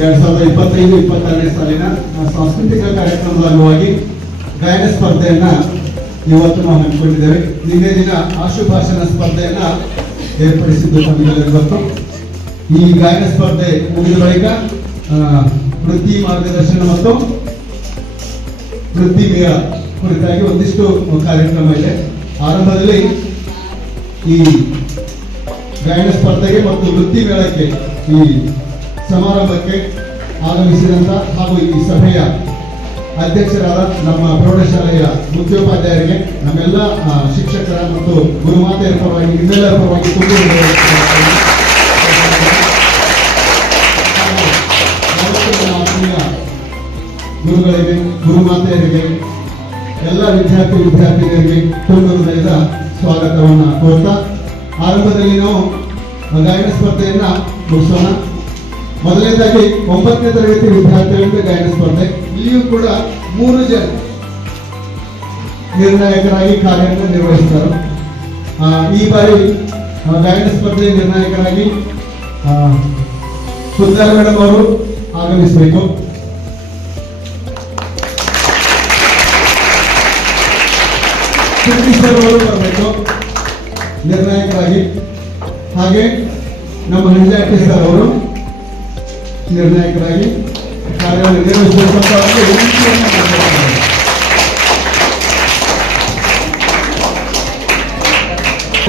2025-26ನೇ ಸಾಲಿನ ಸಾಂಸ್ಕೃತಿಕ ಕಾರ್ಯಕ್ರಮದ ಅಂಗವಾಗಿ ಗಾಯನ ಸ್ಪರ್ಧೆಯನ್ನ ಇವತ್ತು ನಾವು ಹಮ್ಮಿಕೊಂಡಿದ್ದೇವೆ. ನಿನ್ನೆ ದಿನ ಆಶುಭಾಷಣ ಸ್ಪರ್ಧೆಯನ್ನ ಏರ್ಪಡಿಸಿದ್ದು ತಮಗೆಲ್ಲರಿಗೂ ಗೊತ್ತು. ಈ ಗಾಯನ ಸ್ಪರ್ಧೆ ಮುಗಿದ ಬಳಿಕ ವೃತ್ತಿ ಮಾರ್ಗದರ್ಶನ ಮತ್ತು ವೃತ್ತಿ ಮೇಳ ಕುರಿತಾಗಿ ಒಂದಿಷ್ಟು ಕಾರ್ಯಕ್ರಮ ಇದೆ. ಆರಂಭದಲ್ಲಿ ಈ ಗಾಯನ ಸ್ಪರ್ಧೆಗೆ ಮತ್ತು ವೃತ್ತಿ ಮೇಳಕ್ಕೆ ಈ ಸಮಾರಂಭಕ್ಕೆ ಆಗಮಿಸಿದಂತ ಹಾಗೂ ಈ ಸಭೆಯ ಅಧ್ಯಕ್ಷರಾದ ನಮ್ಮ ಪ್ರೌಢಶಾಲೆಯ ಮುಖ್ಯೋಪಾಧ್ಯಾಯರಿಗೆ, ನಮ್ಮೆಲ್ಲ ಶಿಕ್ಷಕರ ಮತ್ತು ಗುರುಮಾತೆಯರ ಪರವಾಗಿ ನಿಮ್ಮೆಲ್ಲರ ಪರವಾಗಿ ಗುರುಗಳಿಗೆ, ಗುರುಮಾತೆಯರಿಗೆ, ಎಲ್ಲ ವಿದ್ಯಾರ್ಥಿನಿಯರಿಗೆ ತುಂಬ ಹೃದಯದ ಸ್ವಾಗತವನ್ನು ಕೋರ್ತಾ ಆರಂಭದಲ್ಲಿ ನಾವು ಗಾಯನ ಸ್ಪರ್ಧೆಯನ್ನ ಮುಗಿಸೋಣ. ಮೊದಲನೇದಾಗಿ 9ನೇ ತರಗತಿ ವಿದ್ಯಾರ್ಥಿಗಳಿಗೆ ಗಾಯನ ಸ್ಪರ್ಧೆ. ಇಲ್ಲಿಯೂ ಕೂಡ 3 ಜನ ನಿರ್ಣಾಯಕರಾಗಿ ಕಾರ್ಯವನ್ನು ನಿರ್ವಹಿಸ್ತಾರೆ. ಈ ಬಾರಿ ಗಾಯನ ಸ್ಪರ್ಧೆ ನಿರ್ಣಾಯಕರಾಗಿ ಸುಂದರ ಮೇಡಮ್ ಅವರು ಆಗಮಿಸಬೇಕು. ಅವರು ಬರಬೇಕು ನಿರ್ಣಾಯಕರಾಗಿ. ಹಾಗೆ ನಮ್ಮ ಹಂಜಾಟಿ ಸರ್ ಅವರು ನಿರ್ಣಾಯಕರಾಗಿ ಕಾರ್ಯವನ್ನು ನಿರ್ವಹಿಸಬೇಕು.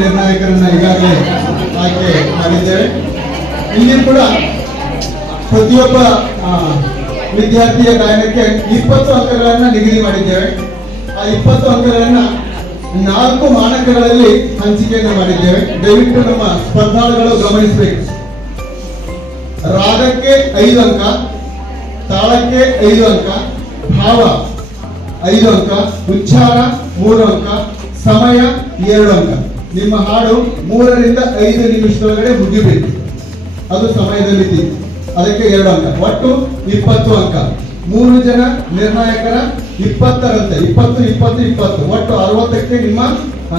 ನಿರ್ಣಾಯಕರನ್ನ ಈಗಾಗಲೇ ಆಯ್ಕೆ ಮಾಡಿದ್ದೇವೆ. ಇಲ್ಲಿ ಕೂಡ ಪ್ರತಿಯೊಬ್ಬ ವಿದ್ಯಾರ್ಥಿಯ ಗಾಯನಕ್ಕೆ 20 ಅಂಕಗಳನ್ನ ನಿಗದಿ ಮಾಡಿದ್ದೇವೆ. ಆ 20 ಅಂಕಗಳನ್ನ 4 ಮಾನಕಗಳಲ್ಲಿ ಹಂಚಿಕೆಯನ್ನು ಮಾಡಿದ್ದೇವೆ. ದಯವಿಟ್ಟು ನಮ್ಮ ಸ್ಪರ್ಧಾಳುಗಳು ಗಮನಿಸಬೇಕು. ರಾಗಕ್ಕೆ 5 ಅಂಕ, ತಾಳಕ್ಕೆ 5 ಅಂಕ, ಭಾವ 5 ಅಂಕ, ಉಚ್ಚಾರ 3 ಅಂಕ, ಸಮಯ 2 ಅಂಕ. ನಿಮ್ಮ ಹಾಡು 3 ರಿಂದ 5 ನಿಮಿಷದೊಳಗಡೆ ಮುಗಿಬೇಕು. ಅದು ಸಮಯದಲ್ಲಿ ಅದಕ್ಕೆ 2 ಅಂಕ. ಒಟ್ಟು 20 ಅಂಕ. 3 ಜನ ನಿರ್ಣಾಯಕರ 20ರಂತೆ 20, 20, 20 ಒಟ್ಟು 60ಕ್ಕೆ ನಿಮ್ಮ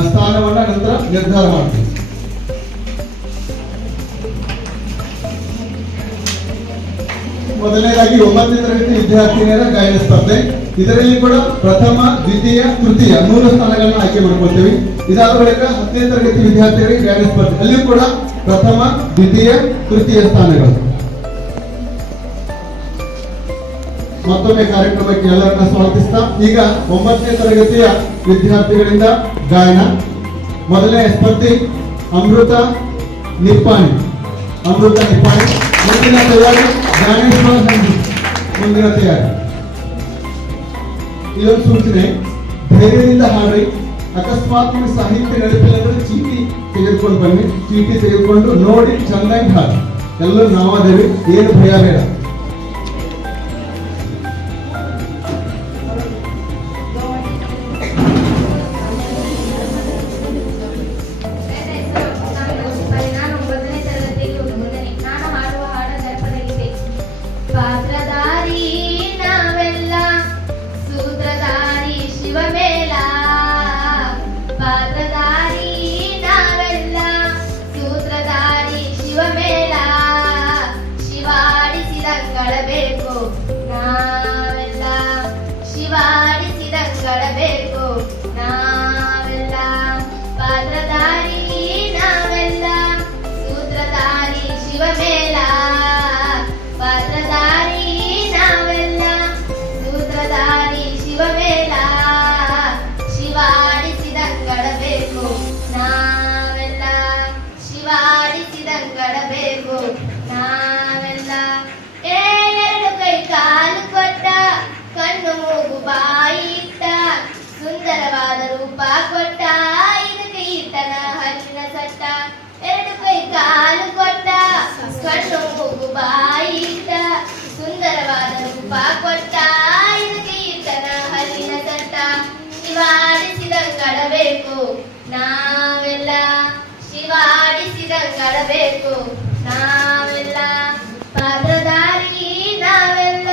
ಸ್ಥಾನವನ್ನ ನಂತರ ನಿರ್ಧಾರ ಮಾಡ್ತೀವಿ. ಮೊದಲನೇದಾಗಿ 9ನೇ ತರಗತಿ ವಿದ್ಯಾರ್ಥಿನಿಯರ ಗಾಯನ ಸ್ಪರ್ಧೆ. ಇದರಲ್ಲಿ ಕೂಡ ಪ್ರಥಮ, ದ್ವಿತೀಯ, ತೃತೀಯ 3 ಸ್ಥಾನಗಳನ್ನ ಆಯ್ಕೆ ಮಾಡ್ಕೊಳ್ತೀವಿ. ಇದಾದ ಬಳಿಕ 10ನೇ ತರಗತಿ ವಿದ್ಯಾರ್ಥಿಗಳಿಗೆ ಗಾಯನ ಸ್ಪರ್ಧೆ. ಅಲ್ಲಿಯೂ ಕೂಡ ಪ್ರಥಮ, ದ್ವಿತೀಯ, ತೃತೀಯ ಸ್ಥಾನಗಳು. ಮತ್ತೊಮ್ಮೆ ಕಾರ್ಯಕ್ರಮಕ್ಕೆ ಎಲ್ಲರನ್ನ ಸ್ವಾಗತಿಸ್ತಾ ಈಗ 9ನೇ ತರಗತಿಯ ವಿದ್ಯಾರ್ಥಿಗಳಿಂದ ಗಾಯನ. ಮೊದಲನೇ ಸ್ಪರ್ಧಿ ಅಮೃತ ನಿಪ್ಪಾಣಿ. ಮುಂದಿನ ತಯಾರಿ ಜ್ಞಾನೇಶ್ವರ ಸಂಗೀತ್. ಮುಂದಿನ ತಯಾರಿ. ಇದೊಂದು ಸೂಚನೆ, ಧೈರ್ಯದಿಂದ ಹಾಡ್ರಿ. ಅಕಸ್ಮಾತ್ ನಿಮಗೆ ಸಾಹಿತ್ಯ ನೆನಪಿಲ್ಲ ಚೀಟಿ ತೆಗೆದುಕೊಂಡು ಬನ್ನಿ. ಚೀಟಿ ತೆಗೆದುಕೊಂಡು ನೋಡಿ ಚೆನ್ನಾಗಿ ಹಾಡಿ. ಎಲ್ಲರೂ ನಾವಾದೇವಿ, ಏನು ಭಯ ಬೇಡ. ಸುಂದರವಾದ ರೂಪ ಕೊಟ್ಟ ಇದಕ್ಕೆ ಈತನ ಹಣ್ಣಿನ ಸಟ್ಟ. 2 ಕೈ ಕಾಲು ಕೊಟ್ಟ, ಕಣ್ಣು ಮೂಗು ಬಾಯಿ ಇಟ್ಟ. ಸುಂದರವಾದ ರೂಪ ಕೊಟ್ಟ ಇದಕ್ಕೆ ಈತನ ಹಣ್ಣಿನ ಸಟ್ಟ. ಶಿವಾಡಿಸಿದಂಗಡಬೇಕು ನಾವೆಲ್ಲ, ಶಿವಾಡಿಸಿದಂಗಡಬೇಕು ನಾವೆಲ್ಲ. ಪಾತ್ರಧಾರಿ ನಾವೆಲ್ಲ,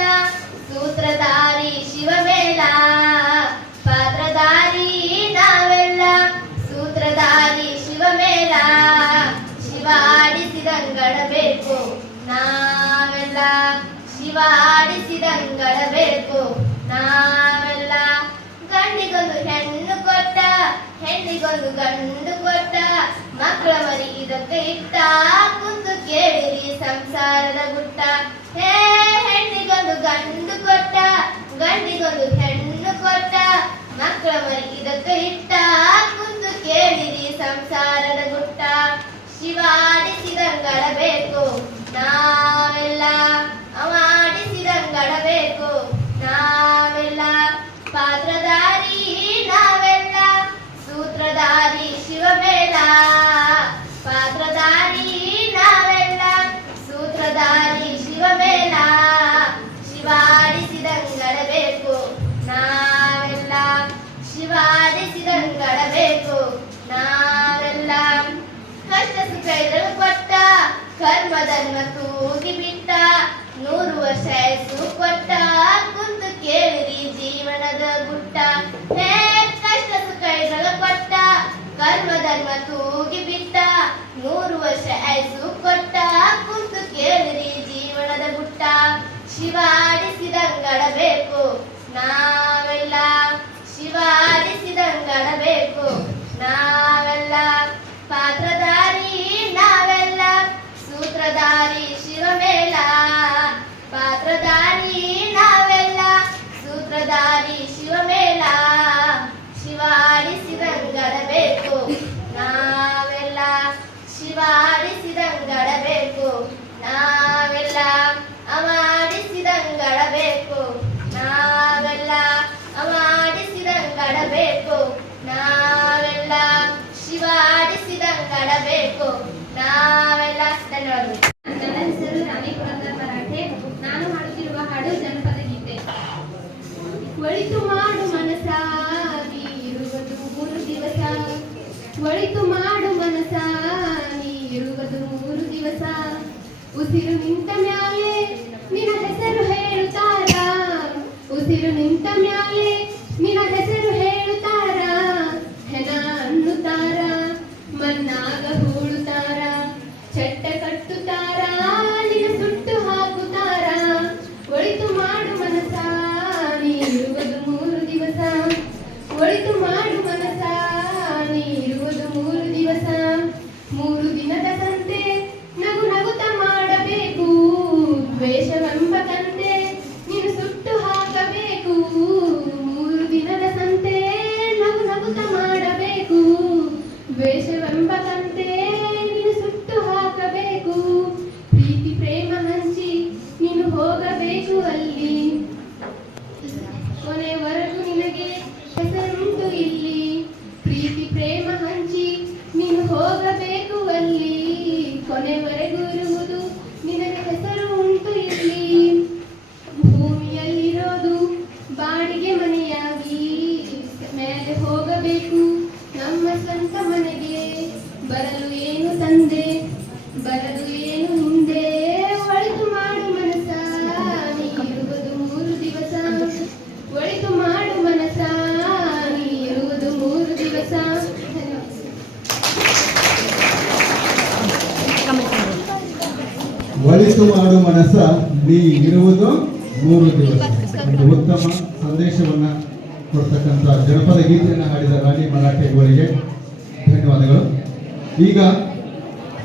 ಸೂತ್ರಧಾರಿ ಶಿವಮೇಳ. ಪಾತ್ರಧಾರಿ ನಾವೆಲ್ಲ, ಸೂತ್ರಧಾರಿ ಶಿವಮೇಳ. ಶಿವಾಡಿಸಿದಂಗಡಬೇಕು ನಾವೆಲ್ಲ, ಶಿವಾಡಿಸಿದಂಗಳಬೇಕು ನಾವೆಲ್ಲ. ಗಂಡಿಗೊಂದು ಹೆಣ್ಣು ಕೊಟ್ಟ, ಹೆಣ್ಣಿಗೊಂದು ಗಂಡು ಕೊಟ್ಟ, ಮಕ್ಕಳ ಮರಿ ಇದಕ್ಕೆ ಇಟ್ಟ, ಕುಂತು ಕೇಳಿರಿ ಸಂಸಾರದ ಗುಟ್ಟ. ಹೇ ಹೆಣ್ಣಿಗೊಂದು ಗಂಡು ಕೊಟ್ಟ, ಗಂಡಿಗೊಂದು ಹೆಣ್ಣು ಕೊಟ್ಟ, ಮಕ್ಕಳ ಮರಿ ಇದಕ್ಕೆ ಇಟ್ಟ, ಕುಂತು ಕೇಳಿರಿ ಸಂಸಾರದ ಗುಟ್ಟ. ಶಿವಾಡಿಸಿದಂಗಳಬೇಕು ನಾವೆಲ್ಲ, ಮಾಡಿಸಿದಂಗಳಬೇಕು ನಾವೆಲ್ಲ. ಪಾತ್ರಧಾರಿ ನಾವೆಲ್ಲ, ಸೂತ್ರಧಾರಿ ಶಿವಮೇಳ. ಪಾತ್ರಧಾರಿ ನಾವೆಲ್ಲ, ಸೂತ್ರಧಾರಿ ಶಿವಮೇಳ. ಶಿವಾಡಿಸಿದಂಗಳಬೇಕು ನಾವೆಲ್ಲ, ಶಿವಾಡಿಸಿದಂಗಳಬೇಕು ನಾವೆಲ್ಲ. ಕಷ್ಟ ಸುಖ ಎದುರು ಕೊಟ್ಟ, ಕರ್ಮಧರ್ಮ ತೂಗಿ ಬಿಟ್ಟ, 100 ವರ್ಷ ಆಯಸ್ಸು ಕೊಟ್ಟ, ಕುಂತು ಕೇಳಿರಿ ಜೀವನದ ಗುಟ್ಟ. ಹೇ ಕಷ್ಟ ಸುಖ ಎದುರು ಕೊಟ್ಟ, ಕರ್ಮಧರ್ಮ ತೂಗಿ ಬಿಟ್ಟ, 100 ವರ್ಷ ಆಯಸ್ಸು ಕೊಟ್ಟ, ಕುಂತು ಕೇಳಿರಿ ಜೀವನದ ಗುಟ್ಟ. ಶಿವಾಡಿಸಿದಂಗಳಬೇಕು ನಾವೆಲ್ಲ, ಶಿವಾಡಿಸಿದಂಗಳಬೇಕು ನಾವೆಲ್ಲ. ಪಾತ್ರಧಾರಿ ನಾವೆಲ್ಲ, ಸೂತ್ರಧಾರಿ ಶಿವಮೇಳ. ಪಾತ್ರಧಾರಿ ನಾವೆಲ್ಲ, ಸೂತ್ರಧಾರಿ ಶಿವಮೇಳ. ಶಿವಾಡಿಸಿದಂಗಳಬೇಕು ನಾವೆಲ್ಲ, ಶಿವಾಡಿಸಿದಂಗಳಬೇಕು ನಾವೆಲ್ಲ. ಮಾಡಿಸಿದಂಗಳಬೇಕು ನಾವೆಲ್ಲ, ಮಾಡಿಸಿದಂಗಳಬೇಕು ನಾವೆಲ್ಲ. ಶಿವಾಡಿಸಿದಂಗಳಬೇಕು ನಾವೆಲ್ಲ. ಧನ್ಯವಾದಗಳು. ನನ್ನ ಹೆಸರು ರಾಣಿ ಪುರಂದರ ಮರಾಠೆ. ನಾನು ಹಾಡುತ್ತಿರುವ ಹಾಡು ಜನಪದ ಗೀತೆ. ಒಳಿತು ಮಾಡು ಮನಸ ನೀ ಇರುವುದು 3 ದಿವಸ, ಒಳಿತು ಮಾಡು ಮನಸ ನೀ ಇರುವುದು 3 ದಿವಸ. ಉಸಿರು ನಿಂತ ಮ್ಯಾಲೆ ನಿನ್ನ ಹೆಸರು ಹೇಳುತ್ತಾರ, ಉಸಿರು ನಿಂತ ಮ್ಯಾಲೆ ನಿನ್ನ ಹೆಸರು ಹೇಳುತ್ತಾರ. ಹೆಣ ಅನ್ನುತ್ತಾರ, ಮಣ್ಣಾಗ ಹೂಳುತ್ತಾರ, ಚಟ್ಟ ಕಟ್ಟುತ್ತಾರ, ನಿನ್ನ ಸುಟ್ಟು ಹಾಕುತ್ತಾರ. ಒಳಿತು ಮಾಡು ಮನಸ ನೀ ಇರುವುದು 3 ದಿವಸ, ಒಳಿತು ಮಾಡು ಮನಸ ನೀ ಇರುವುದು 3 ದಿವಸ. 3 ದಿನದ ಸಂತೆ ನಗು ನಗುತ್ತ ಮಾಡಬೇಕು, ದ್ವೇಷವೆಂಬ ತಂದೆ ನೀನು ಸುಟ್ಟು ಹಾಕಬೇಕು. 3 ದಿನದ ಸಂತೆ ನಗು ನಗುತ್ತ ಮಾಡಬೇಕು, ದ್ವೇಷವೆಂಬ ತಂದೆ ನೀನು ಸುಟ್ಟು ಹಾಕಬೇಕು. ಪ್ರೀತಿ ಪ್ರೇಮ ಹಂಚಿ ನೀನು ಹೋಗಬೇಕು ಅಲ್ಲಿ, ಕೊನೆವರೆಗೂ ನಿನಗೆ ಹೆಸರುಂಟು ಇಲ್ಲಿ. ಪ್ರೀತಿ ಪ್ರೇಮ ಹಂಚಿ ನೀನು ಹೋಗಬೇಕು ಅಲ್ಲಿ, ಕೊನೆವರೆಗೂ ಇರುವುದು ನಿನಗೆ ಹೆಸರು ಉಂಟು ಇಲ್ಲಿ. ಭೂಮಿಯಲ್ಲಿರೋದು ಬಾಡಿಗೆ ಮನೆಯಾಗಿ, ಮೇಲೆ ಹೋಗಬೇಕು ನಮ್ಮ ಸ್ವಂತ ಮನೆಗೆ. ಬರಲು ಏನು ತಂದೆ, ಬರಲು ಏನು ಹಿಂದೆ. ಒಳಿತು ಮಾಡು ಮನಸ ನೀ ಇರುವುದು 3 ದಿವಸ, ಒಳಿತು ಮಾಡು ಮನಸ ನೀ ಇರುವುದು 3 ದಿವಸ. ಒಳಿತು ಮಾಡು ಮನಸ್ಸ ನೀ ಇರುವುದು 3 ದಿವಸ. ಒಂದು ಉತ್ತಮ ಸಂದೇಶವನ್ನ ಕೊಡ್ತಕ್ಕಂಥ ಜನಪದ ಗೀತೆಯನ್ನು ಹಾಡಿದ ರಾಣಿ ಮರಾಠೆಯವರಿಗೆ ಧನ್ಯವಾದಗಳು. ಈಗ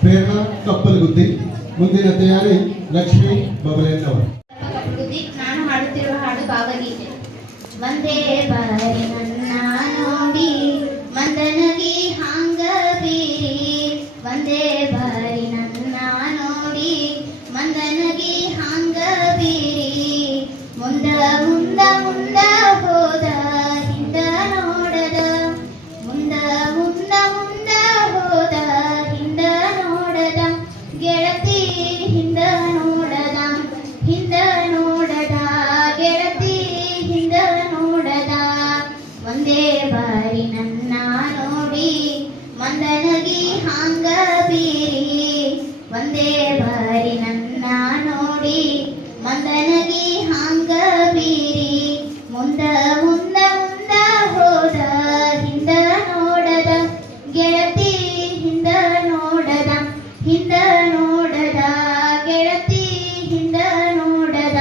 ಪ್ರೇರಣಾ ಕಪ್ಪಲಗುದ್ದಿ, ಮುಂದಿನ ತಯಾರಿ ಲಕ್ಷ್ಮೀ ಬಬಲೇನವರು. ನಾನು ಹಾಡುತ್ತಿರುವ ಹಾಡು ಭಾವಗೀತೆ. ಒಂದೇ ಬಾರಿ ನನ್ನ ನೋಡಿ ಮಂದನಗಿ ಹಾಂಗ ಬೀರಿ, ಒಂದೇ ಬಾರಿ ನನ್ನ ನೋಡಿ ಮಂದನಗಿ ಹಾಂಗ ಬೀರಿ. ಮುಂದ ಮುಂದ ಮುಂದ ಹೋದ ಹಿಂದ ನೋಡದ, ಮುಂದ ಮುಂದ ಮುಂದ ಹೋದ ಹಿಂದ ನೋಡದ. ಗೆಳತಿ ಹಿಂದ ನೋಡದ, ಹಿಂದ ನೋಡದ, ಗೆಳತಿ ಹಿಂದ ನೋಡದ. ಒಂದೇ ಬಾರಿ ನನ್ನ ನೋಡಿ ಮಂದನಗಿ ಹಾಂಗ ಬೀರಿ, ಒಂದೇ ಬಾರಿ ನನ್ನ ನೋಡಿ ಮಂದನಗಿ ಹಾಂಗ ಬೀರಿ. ಮುಂದ ಮುಂದ ಮುಂದ ಹೋದ ಹಿಂದ ನೋಡದ, ಗೆಳತಿ ಹಿಂದ ನೋಡದ, ಹಿಂದ ನೋಡದ, ಗೆಳತಿ ಹಿಂದ ನೋಡದ.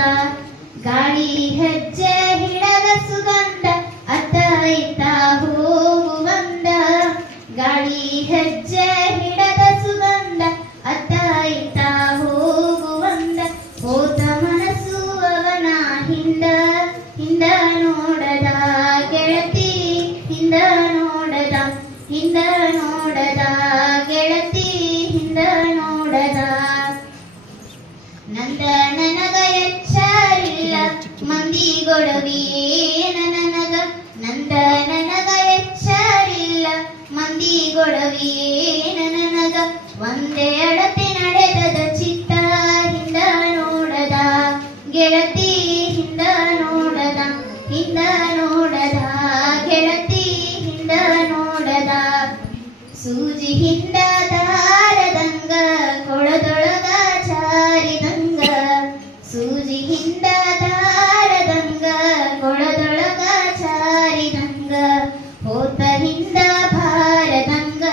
ಗೊಡವಿಯೇನ ನನಗ ನಂದ ನನಗ ಎಚ್ಚರಿಲ್ಲ ಮಂದಿ ಗೊಡವಿಯೇನ ನನಗ ಒಂದೇ ಅಳತೆ ನಡೆದದ ಚಿತ್ತ ಹಿಂದ ನೋಡದ ಗೆಳತಿ ಹಿಂದ ನೋಡದ ಹಿಂದ ನೋಡದ ಗೆಳತಿ ಹಿಂದ ನೋಡದ ಸೂಜಿ ಹಿಂದ ದಾರದಂಗ ಕೊಳದೊಳಗ ಜಾರಿದಂಗ ಸೂಜಿ ಹಿಂದ ದಾರದಂಗ ಕೊಳದೊಳಗ ಜಾರಿದಂಗ ಹೋತ ಹಿಂದ ಭಾರದಂಗ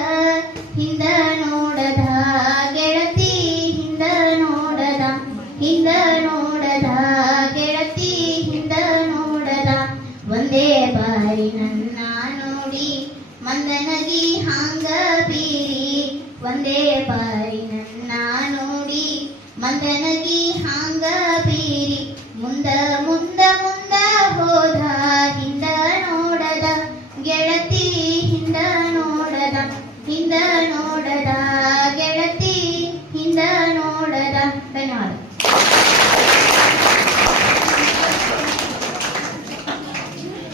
ಹಿಂದ ನೋಡದ ಗೆಳತಿ ಹಿಂದ ನೋಡದ ಹಿಂದ ನೋಡದ ಗೆಳತಿ ಹಿಂದ ನೋಡದ ಒಂದೇ ಬಾರಿ ನನ್ನ ನೋಡಿ ಮಂದನಗಿ ಹಾಂಗ ಬೀರಿ ಒಂದೇ ಬಾರಿ ನನ್ನ ನೋಡಿ ಮಂದನಗಿ ಹಾಂಗ ಬೀರಿ ಮುಂದ ಮುಂದ ಮುಂದ ಹೋದ ಹಿಂದ ನೋಡದ ಗೆಳತಿ ಹಿಂದ ನೋಡದ ಹಿಂದ ನೋಡದ ಗೆಳತಿ ಹಿಂದ ನೋಡದ. ಧನ್ಯವಾದ.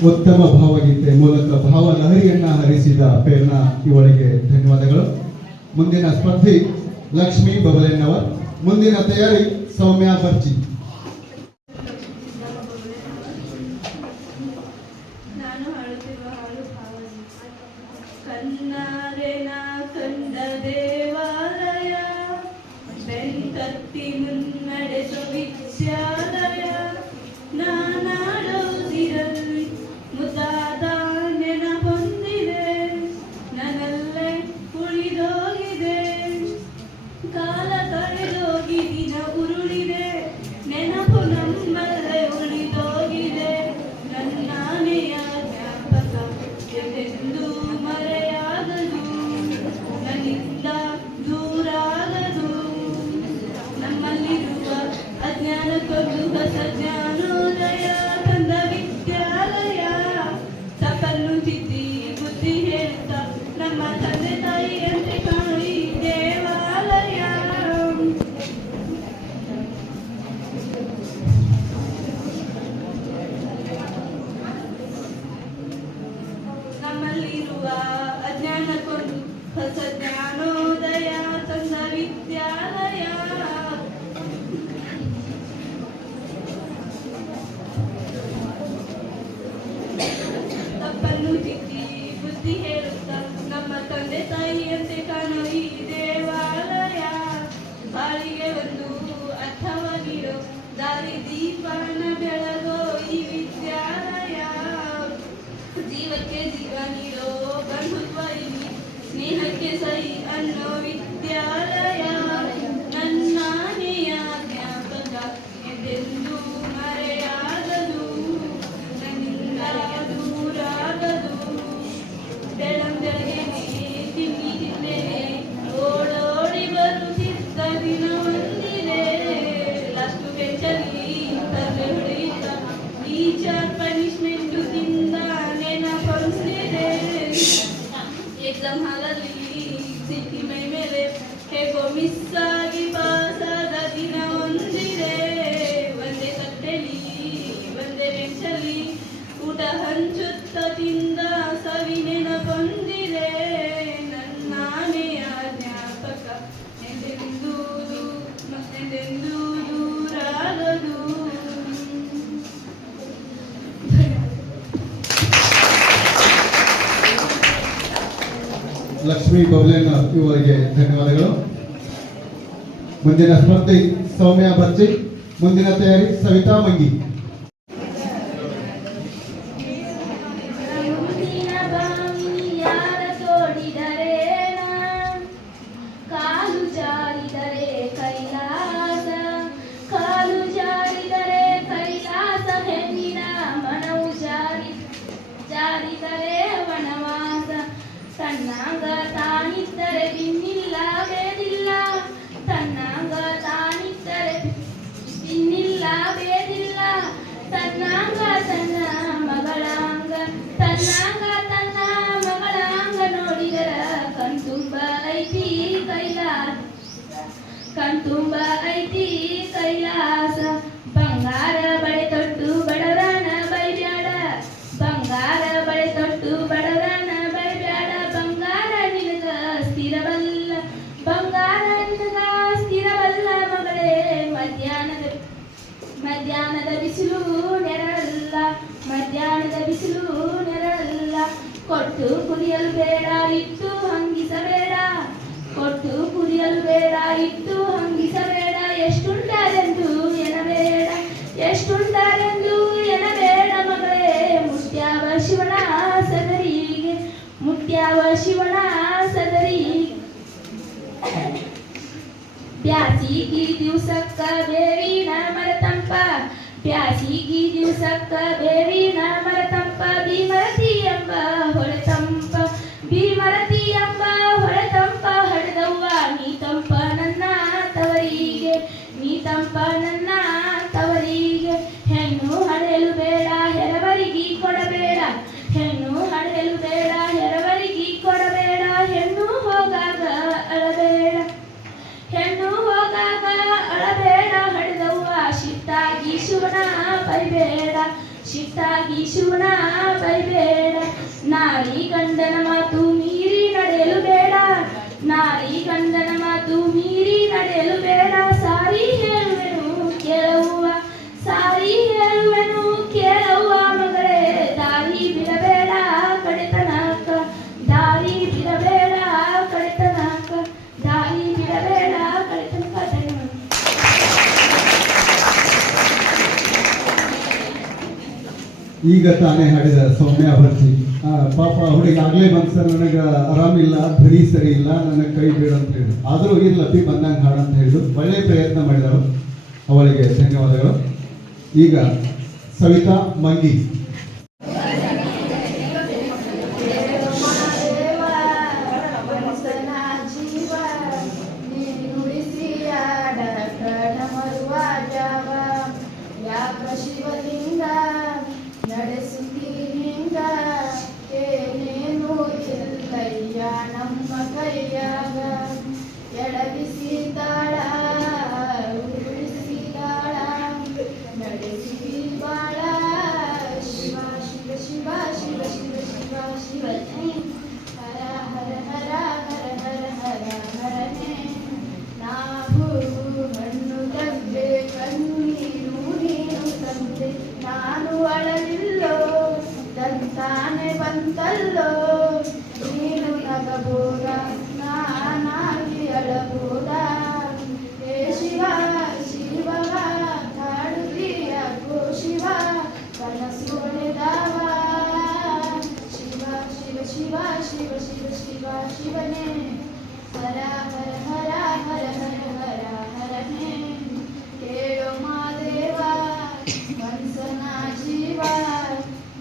ಉತ್ತಮ ಭಾವಗೀತೆ ಮೂಲಕ ಭಾವ ಲಹರಿಯನ್ನ ಹರಿಸಿದ ಪ್ರೇರಣಾ ಇವಳಿಗೆ ಧನ್ಯವಾದಗಳು. ಮುಂದಿನ ಸ್ಪರ್ಧಿ ಲಕ್ಷ್ಮೀ ಬಬಲೆನ್ನವರ್. ಮುಂದಿನ ತಯಾರಿ ಸೌಮ್ಯ ಬರ್ಜಿ. ನಾನು ಹಾಡುತ್ತಿರುವ ಹಾಡು ಭಾವನೆ. ಕಣ್ಣಾರೆ ನಾ ಕಂಡ ದೇವಾಲಯ ಬೆಂಕತ್ತಿ ಮುನ್ನಡೆಸೋ ವಿದ್ಯಾಲಯ ನಾನಾಡೋದಿರಲಿ ಮುದ್ದಾದ ನೆನ ಹೊಂದಿದೆ ನನ್ನಲ್ಲೇ ಉಳಿದೋಗಿದೆ ಕಾಲ ಕಳೆದೋಗಿ ದಿನ ಉರುಳಿದೆ ನೆನಪು ನಮ್ಮಲ್ಲೇ ಉಳಿದೋಗಿದೆ ನನ್ನಾನೆಯ ಜ್ಞಾಪಕ ಎಂದೆಂದೂ ಮರೆಯಾಗದು ನನ್ನಿಂದ ದೂರಾಗದು ನಮ್ಮಲ್ಲಿರುವ ಅಜ್ಞಾನಕ್ಕೊಂದು ಹೊಸ ಜ್ಞಾನೋದಯ ತಂದ ವಿದ್ಯಾಲಯ ತಪ್ಪನ್ನು ತಿದ್ದಿ ಬುದ್ಧಿ ಹೇಳ್ತಾ ನಮ್ಮ ತಂದೆ ತಾಯಿಯಂತೆ ಕಾಣು ಈ ದೇವಾಲಯ ನಮ್ಮಲ್ಲಿರುವ ಅಜ್ಞಾನಕ್ಕೊಂದು ಹೊಸ ಜ್ಞಾನೋದಯ ತಂದ ವಿದ್ಯಾಲಯ ತಪ್ಪನ್ನು ತಿದ್ದಿ ಬುದ್ಧಿ ಹೇಳುತ್ತಾ ನಮ್ಮ ತಂದೆ ತಾಯಿಯಂತೆ ಕಾಣೋ ಈ ದೇವಾಲಯ ಬಾಳಿಗೆ ಒಂದು ಅರ್ಥವಾಗಿರೋ ದಾರಿ ದೀಪನ ಬೆಳಗೋ ಈ ವಿದ್ಯಾಲಯ ಜೀವಕ್ಕೆ ಜೀವ ನೀಡೋ ಬಂಧುತ್ವ ಇಲ್ಲಿ ಸ್ನೇಹಕ್ಕೆ ಸಹಿ ಅನ್ನೋ ವಿದ್ಯಾಲಯ ನನ್ನಾನೆಯ ಜ್ಞಾಪಕ ಎಂದೆಂದೂ ಮರೆಯಾಗದು ನನ್ನಿಂದ ದೂರಾಗದು ಬೆಳಂಬೆಳಗ್ಗೆ ತಿಂಡಿ ತಿಂದೇನೆ ಓಡೋಡಿ ಬರುತ್ತಿದ್ದ ದಿನ ಒಂದಿದೆ ಲಾಸ್ಟ್ ಬೆಂಚಲ್ಲಿ ತಲೆ ಹೊಡೆಯುತ್ತ ಟೀಚರ್ ಪನಿಷ್ಮೆಂಟು ತಿಂದ ನೆನಪೊಂದಿದೆ ಎಕ್ಸಾಮ್ ಹಾಲಲ್ಲಿ ಸಿಕ್ಕಿ ಮೈ ಮೇಲೆ ಹೇಗೋ ಮಿಸ್ ಆಗಿ ಪಾಸಾದ ದಿನ ಒಂದಿದೆ ಒಂದೇ ತಟ್ಟೆಲಿ ಒಂದೇ ಬೆಂಚಲ್ಲಿ ಊಟ ಹಂಚುತ್ತ ತಿಂದ ಸವಿ ನೆನಪೊಂದಿದೆ ನನ್ನಾನೆಯ ಜ್ಞಾಪಕ ಎಂದೆಂದೂ ಮತ್ತೆಂದೆಂದೂ ದೂರಾಗದು. ಲಕ್ಷ್ಮೀ ಬಬಲೆನ್ನವರ್ ಇವರಿಗೆ ಧನ್ಯವಾದಗಳು. ಮುಂದಿನ ಸ್ಪರ್ಧಿ ಸೌಮ್ಯ ಬರ್ಜಿ. ಮುಂದಿನ ತಯಾರಿ ಸವಿತಾ ಮಂಗಿ. ಮುಂದಿನ ಬಾವಿ ಯಾರ ತೋಡಿದರೇನ ಕಾಲು ಜಾರಿದರೆ ಕೈಲಾಸ ಕಾಲು ಜಾರಿದರೆ ಕೈಲಾಸ ಹೆಣ್ಣಿನ ಮನವು ಜಾರಿದರೆ ವನವಾಸ ತನ್ನಾಗ ತಾನಿದ್ದರೆ ಬಿನ್ನಿಲ್ಲ ಬೇದಿಲ್ಲ ತನ್ನಾಗ ತಾನಿದ್ದರೆ ಬಿನ್ನಿಲ್ಲ ಬೇದಿಲ್ಲ ತನ್ನಾಂಗ ತನ್ನ ಮಗಳಾಂಗ ತನ್ನಾಂಗ ತನ್ನ ಮಗಳಾಂಗ ನೋಡಿದರ ಕಣ್ತುಂಬ ಐತಿ ಕೈಲಾಸ ಕಣ್ತುಂಬ ಐತಿ ಕೈಲಾಸ ಬಂಗಾರ ಬಳೆ ತೊಟ್ಟು ಬಡವರನ ಮಧ್ಯಾಹ್ನದ ಬಿಸಿಲು ನೆರಳಲ್ಲ, ಮಧ್ಯಾಹ್ನದ ಬಿಸಿಲು ನೆರಳಲ್ಲ. ಕೊಟ್ಟು ಕುದಿಯಲು ಬೇಡ, ಇಟ್ಟು ಹಂಗಿಸಬೇಡ, ಕೊಟ್ಟು ಕುದಿಯಲು ಬೇಡ, ಇಟ್ಟು ಹಂಗಿಸಬೇಡ. ಎಷ್ಟುಂಟಾರೆಂದು ಎನಬೇಡ, ಎಷ್ಟುಂಟಾರೆಂದು ಎನಬೇಡ ಮಗಳೇ. ಮುತ್ಯಾವ ಶಿವನ ಸದರಿಗೆ, ಮುತ್ಯಾವ ಶಿವನ ಸದರಿಗೆ. ಬ್ಯಾಸಿಗಿ ದಿವ್ಸಕ್ಕ ಬೇವಿನ ಮರತಂಪ, ಬ್ಯಾಸಿಗಿ ದಿವ್ಸಕ್ಕ ಬೇವಿನ ಮರತಂಪ. ಭೀಮರತಿ ಎಂಬ ಹೊಳೆತಂಪ, ಭೀಮರತಿ ಎಂಬ ಹೊಳೆತಂಪ. ಹಡೆದವ್ವ ನೀ ತಂಪ ನನ್ನ ತವರಿಗೆ, ನೀ ತಂಪ ನನ್ನ ತವರಿಗೆ. ಹೆಣ್ಣು ಹಡೆಯಲು ಬೇಡ, ಹೆರವರಿಗೆ ಕೊಡಬೇಡ, ಹೆಣ್ಣು ಹಡೆಯಲು ಬೇಡ, ಹೆರವರಿಗೆ ಕೊಡಬೇಡ. ಹೆಣ್ಣು ಹೋಗಾಗ ಅಳಬೇಡ, ಹೆಣ್ಣು ಹೋಗಾಗ ಅಳಬೇಡ. ಹಡೆದವ್ವ ಶಿಟ್ಟಾಗಿ ಶಿವನ ಬೈಬೇಡ, ಶಿಟ್ಟಾಗಿ ಶಿವನ ಬೈಬೇಡ. ನಾರಿ ಗಂಡನ ಮಾತು ಮೀರಿ ನಡೆಯಲು ಬೇಡ, ನಾರಿ ಗಂಡನ ಮಾತು ಮೀರಿ ನಡೆಯಲು ಬೇಡ. ಸಾರಿ ಹೇಳುವೆನು ಕೇಳವ್ವ, ಸಾರಿ ಹೇಳುವೆನು ಕೇಳವ್ವ ಮಗಳೇ. ದಾರಿ ಬಿಡಬೇಡ ಕಡೆತನಕ, ದಾರಿ ಬಿಡಬೇಡ ಕಡೆತನಕ, ದಾರಿ ಬಿಡಬೇಡ ಕಡೆತನಕ. ಈಗ ತಾನೇ ಹಾಡಿದ ಸೌಮ್ಯ ಭರ್ಜಿ. ಪಾಪ ಅವಳಿಗೆ ಆಗ್ಲೇ ಸರ್ ನನಗೆ ಆರಾಮಿಲ್ಲ, ಧ್ವನಿ ಸರಿ ಇಲ್ಲ, ನನಗೆ ಕೈ ಬೇಡ ಅಂತ ಹೇಳಿ, ಆದರೂ ಇರ್ಲಪ್ಪಿ ಬಂದಂಗೆ ಹಾಡು ಅಂತ ಹೇಳಿದ್ರು. ಒಳ್ಳೆಯ ಪ್ರಯತ್ನ ಮಾಡಿದಳು, ಅವಳಿಗೆ ಧನ್ಯವಾದಗಳು. ಈಗ ಸವಿತಾ ಮಂಗಿ. ಶಿವಲಿಂಗ ನಡೆಸುತ್ತೀರಿಂಗ ಏನೇನು ಇಲ್ಲಯ್ಯ ನಮ್ಮ ಕೈಯಾಗ. ಎಡವಿಸಿದಾಳ ಉರುಳಿಸಿದಾಳ ನಡೆಸಿ ಬಾಳ. ಶಿವ ಶಿವ ಶಿವ ಶಿವ ಶಿವ ಶಿವ ಶಿವನೇ ಹರ ಹರ ಹರ ಹರ ಹರ ಹರ ಹರನೇ. ನಾವು ಹಣ್ಣು ತಂದೆ ಕಣ್ಣೀರು ನೀನು ತಂದೆ, ನಾನು ಅಳಲಿಲ್ಲೋ ತಂತಾನೆ ಬಂತಲ್ಲೋ. ನೀನು ನಗಬೋದ ನಾನಾಗಿ ಅಳಬೋದ. ಹೇ ಶಿವ ಶಿವ ಕಾಡುತ್ತೀಯ ಗೋ ಶಿವ ಕನಸು ಹೊಳೆದವ. ಶಿವ ಶಿವ ಶಿವ ಶಿವ ಶಿವ ಶಿವ ಶಿವನೇ ಹರ ಹರ ಹರ ಹರ ಹರ ಹರ ಹರನೇ. ಕೇಳೋ ಮಾದೇವ ಮನಸನ ಜೀವ,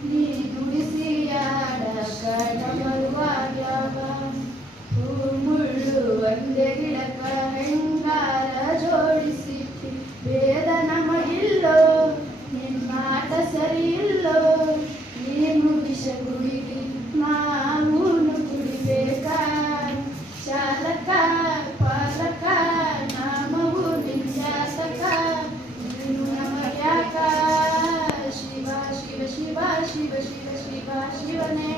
ನೀ ನುಡಿಸಿಯಾಡ ಕಡಮರುವಾಗ್ಯಾವ. ಹೂ ಮುಳ್ಳು ಒಂದೇ ಗಿಡಕ ಹೆಂಗಾರ ಜೋಡಿಸಿಟ್ಟಿ, ಭೇದ ನಮಗಿಲ್ಲೋ ನಿನ್ನಾಟ ಸರಿ ಇಲ್ಲೋ. ನೀನು ವಿಷ ಕುಡಿಲಿ ನಾವು ಕುಡಿಬೇಕಾ. ಚಾಲಕ ಪಾಲಕ ನಾಮವು ನಿಂಜಾತಕ, ನೀನು ನಮಗ್ಯಾಕ. ಶಿವ ಶಿವ ಶಿವ ಶಿವ ಶಿವ ಶಿವ ಶಿವನೇ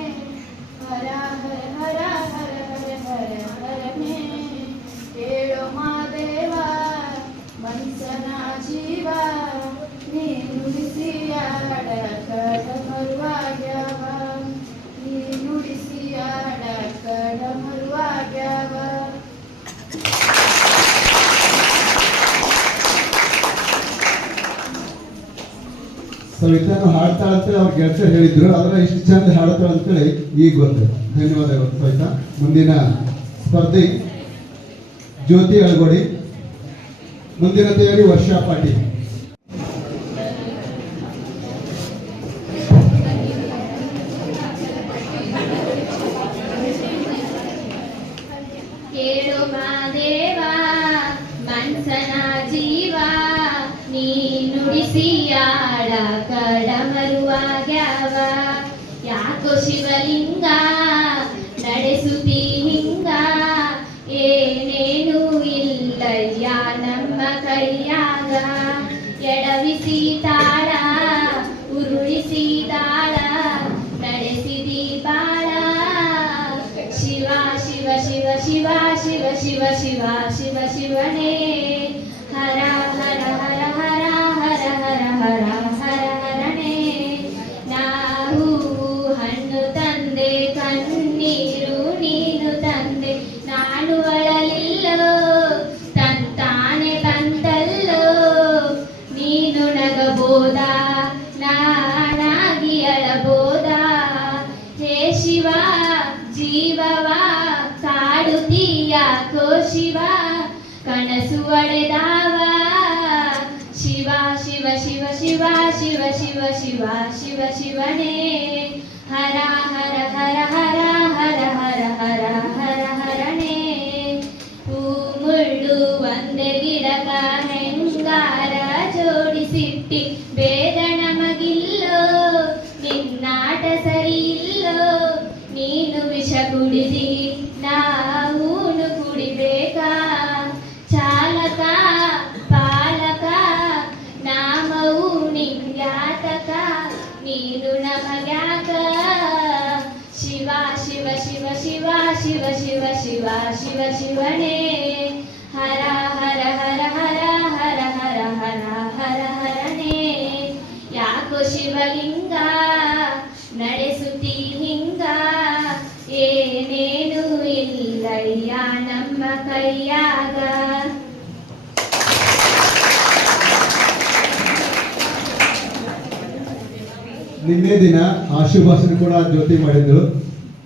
ಹರ ಹರ ಹರ ಹರ ಹರ ಹರ ಹರನೇ. ಕೇಳೋ ಮಾದೇವ ಮನಸನ ಜೀವ, ನೀ ನುಡಿಸಿಯಾಡ ಕಡಮರುವಾಗ್ಯಾವ, ನೀ ನುಡಿಸಿಯಾಡ ಕಡಮರುವಾಗ್ಯಾವ. ಸವಿತಾನು ಹಾಡ್ತಾಳ ಅಂತೇಳಿ ಅವ್ರ ಗೆಳತಿಯರು ಹೇಳಿದ್ರು, ಆದ್ರೆ ಇಷ್ಟು ಚಂದ ಹಾಡ್ತಾಳ ಅಂತೇಳಿ ಈಗ ಗೊತ್ತು. ಧನ್ಯವಾದಗಳು ಸವಿತಾ. ಮುಂದಿನ ಸ್ಪರ್ಧಿ ಜ್ಯೋತಿ ಅಳಗೋಡಿ, ಮುಂದಿನ ತಯಾರಿ ವರ್ಷಾ ಪಾಟೀಲ್. ಕೇಳು ಮಾದೇವ ಮನ್ಸನ ಜೀವ, ನೀ ನುಡಿಸಿಯಾಡ ಕಡಮರುವಾಗ್ಯಾವ. ಯಾಕೋ ಶಿವಲಿಂಗ ನಡೆಸುತ್ತೀ ಹಿಂಗ, ಏನೇನು ಇಲ್ಲಯ್ಯ ನಮ್ಮ ಕೈಯಾಗ. ಎಡವಿಸಿ ತಾಳ ಉರುಳಿಸಿ ತಾಳ ನಡೆಸಿದಿ ಬಾಳ. ಶಿವ ಶಿವ ಶಿವ ಶಿವ ಶಿವ ಶಿವ ಶಿವ ಶಿವ ಶಿವನೇ ಹರ ಹರ ಹರ ಹರ ಹರ ಹರ ಕನಸು ಒಡೆದಾವ ಶಿವ ಶಿವ ಶಿವ ಶಿವ ಶಿವ ಶಿವ ಶಿವ ಶಿವ ಶಿವನೇ ಹರ ಹರ ಹರ ಹರ ಹರ ಹರ ಹರ ಹರ ಹರನೇ ಹೂ ಮುಳ್ಳು ಒಂದೇ ಗಿಡಕ ಹೆಂಗಾರ ಜೋಡಿಸಿಟ್ಟಿ ಬೇಡ ನಮಗಿಲ್ಲೋ ನಿನ್ನಾಟ ಸರಿ ಇಲ್ಲೋ ನೀನು ವಿಷ ಕುಡಿದಿ ನಾವೂನು ಕುಡಿಬೇಕಾ ಚಾಲಕ ಪಾಲಕ ನಾಮವು ನಿಂಗ್ಯಾತಕ ನೀನು ನಮಗ್ಯಾಕ ಶಿವ ಶಿವ ಶಿವ ಶಿವ ಶಿವ ಶಿವ ಶಿವ ಶಿವ ಶಿವನೇ ಹರ ಹರ ಹರ ಹರ ಹರ ಹರ ಹರ ಹರ ಹರನೇ ಯಾಕೋ ಶಿವಲಿಂಗ ನಡೆಸುತ್ತಿ ಹಿಂಗ ಏನೇನು ಇಲ್ಲಯ್ಯ ನಮ್ಮ ಕೈಯಾಗ. ನಿನ್ನೆ ದಿನ ಆಶುಭಾಷಣ ಕೂಡ ಜ್ಯೋತಿ ಮಾಡಿದ್ರು.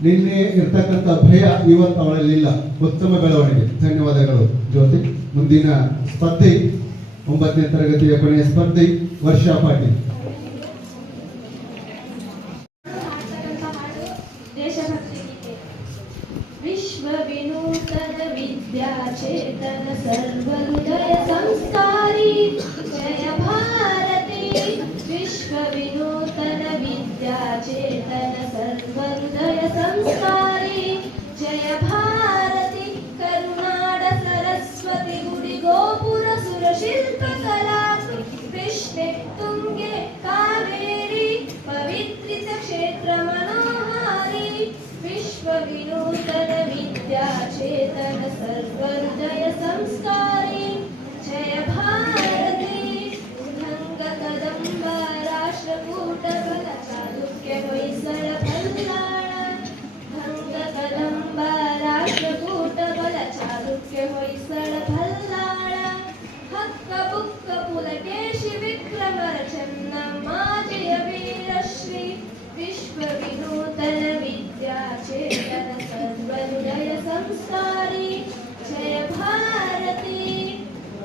ನಿನ್ನೆ ಇರ್ತಕ್ಕಂಥ ಭಯ ಇವತ್ತು ಅವಳಲ್ಲಿಲ್ಲ. ಉತ್ತಮ ಬೆಳವಣಿಗೆ. ಧನ್ಯವಾದಗಳು ಜ್ಯೋತಿ. ಮುಂದಿನ ಸ್ಪರ್ಧೆ 9ನೇ ತರಗತಿಯ ಕೊನೆಯ ಸ್ಪರ್ಧೆ ವರ್ಷಾ ಪಾಟೀಲ್. ವಿಶ್ವ ವಿನೂತನ ವಿದ್ಯಾಚೇತನ ಸರ್ವಹೃದಯ ಸಂಸ್ಕಾರಿ ಜಯ ಭಾರತಿ. ವಿಶ್ವ ವಿನೂತನ ವಿದ್ಯಾಚೇತನ ಸರ್ವಹೃದಯ ಸಂಸ್ಕಾರಿ ಜಯ ಭಾರತಿ. ಕರುನಾಡ ಸರಸ್ವತಿ ಗುಡಿ ಗೋಪುರ ಸುರ ಶಿಲ್ಪ ಕಲಾಕೃತಿ ಕೃಷ್ಣೆ ತುಂಗೆ ಕಾವೇರಿ ಪವಿತ್ರಿತ ಕ್ಷೇತ್ರ ಮನೋಹಾರಿ. ವಿಶ್ವ ವಿನೂತನ ವಿದ್ಯಾಚೇತನ ಸರ್ವಹೃದಯ ಸಂಸ್ಕಾರಿ ಜಯ ಭಾರತಿ. ಭಂಗ ಕದಂಬ ರಾಷ್ಟ್ರಕೂಟ ಬಲ ಚಾಲುಕ್ಯ ಹೊಯ್ಸಳ ಬಲ್ಲಾಳ. ಭಂಗ ಕದಂಬ ರಾಷ್ಟ್ರಕೂಟ ಬಲ ಚಾಲುಕ್ಯ ಹೊಯ್ಸಳ ಬಲ್ಲಾಳ. ಹಕ್ಕ ಬುಕ್ಕ ಪುಲಕೇಶಿ ವಿಕ್ರಮರ ಚೆನ್ನಮ್ಮ ಜಯ ವೀರಶ್ರೀ. ವಿಶ್ವ ವಿನೂತನ ವಿದ್ಯಾಚೇತನ ಸರ್ವಹೃದಯ ಸಂಸ್ಕಾರಿ ಜಯ ಭಾರತಿ.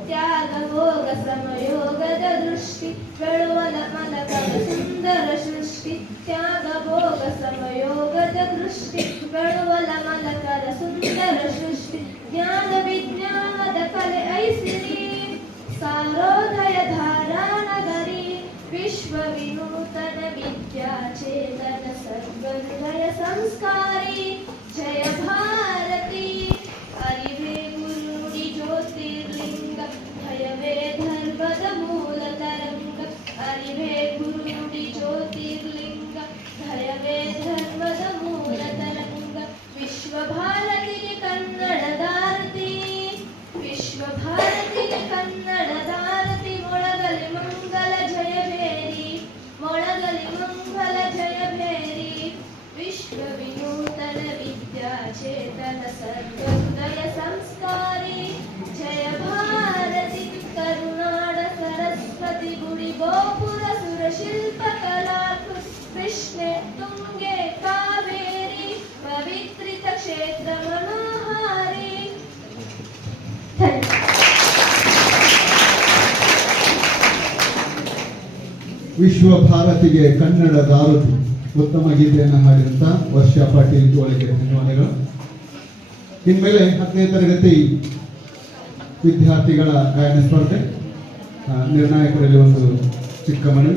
ತ್ಯಾಗ ಭೋಗ ಸಮಯೋಗದ ದೃಷ್ಟಿ ಬೆಳುವಲ ಮಲಕದ ಸುಂದರ ಸೃಷ್ಟಿ. ತ್ಯಾಗ ಭೋಗ ಸಮಯೋಗದ ದೃಷ್ಟಿ ಬೆಳುವಲ ಮಲಕರ ಸುಂದರ ಸೃಷ್ಟಿ. ಜ್ಞಾನ ವಿಜ್ಞಾನದ ಕಲೆ ಐಸಿರಿ ಸಾರೋದಯ ಧಾರಾನಗರಿ. ವಿಶ್ವ ವಿನೂತನ ವಿದ್ಯಾಚೇತನ ಸರ್ವಹೃದಯ ಸಂಸ್ಕಾರಿ ಜಯ ಭಾರತಿ. ಅರಿವೇ ಗುರುಡಿ ಜ್ಯೋತಿರ್ಲಿಂಗ ಭಯವೇ ಧರ್ಮದ ಮೂಲ ತರಂಗ. ಅರಿವೇ ಗುರುಡಿ ಜ್ಯೋತಿರ್ಲಿಂಗ ಭಯವೇ ಧರ್ಮದ ಮೂಲ ತರಂಗ. ವಿಶ್ವ ಭಾರತಿಗೆ ಕನ್ನಡದಾರತಿ. ವಿಶ್ವ ಭಾರತಿಗೆ ಕನ್ನಡದಾರತಿ. ಮೊಳಗಲಿ ಮಂಗಲ ಜಯ ಭೇರಿ ಮೊಳಗಲಿ ಮಂಗಲ ಜಯ ಭೇರಿ. ವಿಶ್ವ ವಿನೂತನ ವಿದ್ಯಾಚೇತನ ಸರ್ವಹೃದಯ ಸಂಸ್ಕಾರಿ ಜಯ ಭಾರತಿ. ಕರುನಾಡ ಸರಸ್ವತಿ ಗುಡಿ ಗೋಪುರ ಸುರ ಶಿಲ್ಪ ಕಲಾಕೃತಿ ಕೃಷ್ಣೆ ತುಂಗೆ ಕಾವೇರಿ ಪವಿತ್ರಿತ ಕ್ಷೇತ್ರ ಮನೋಹಾರಿ. ವಿಶ್ವ ಭಾರತಿಗೆ ಕನ್ನಡ ದಾರುತಿ ಉತ್ತಮ ಗೀತೆಯನ್ನು ಹಾಡಿದಂತ ವರ್ಷಾ ಪಾಟೀಲ್ ಅವರಿಗೆ ಧನ್ಯವಾದಗಳು. ಇನ್ಮೇಲೆ 10ನೇ ತರಗತಿ ವಿದ್ಯಾರ್ಥಿಗಳ ಗಾಯನ ಸ್ಪರ್ಧೆ. ನಿರ್ಣಾಯಕರಲ್ಲಿ ಒಂದು ಚಿಕ್ಕ ಮನವಿ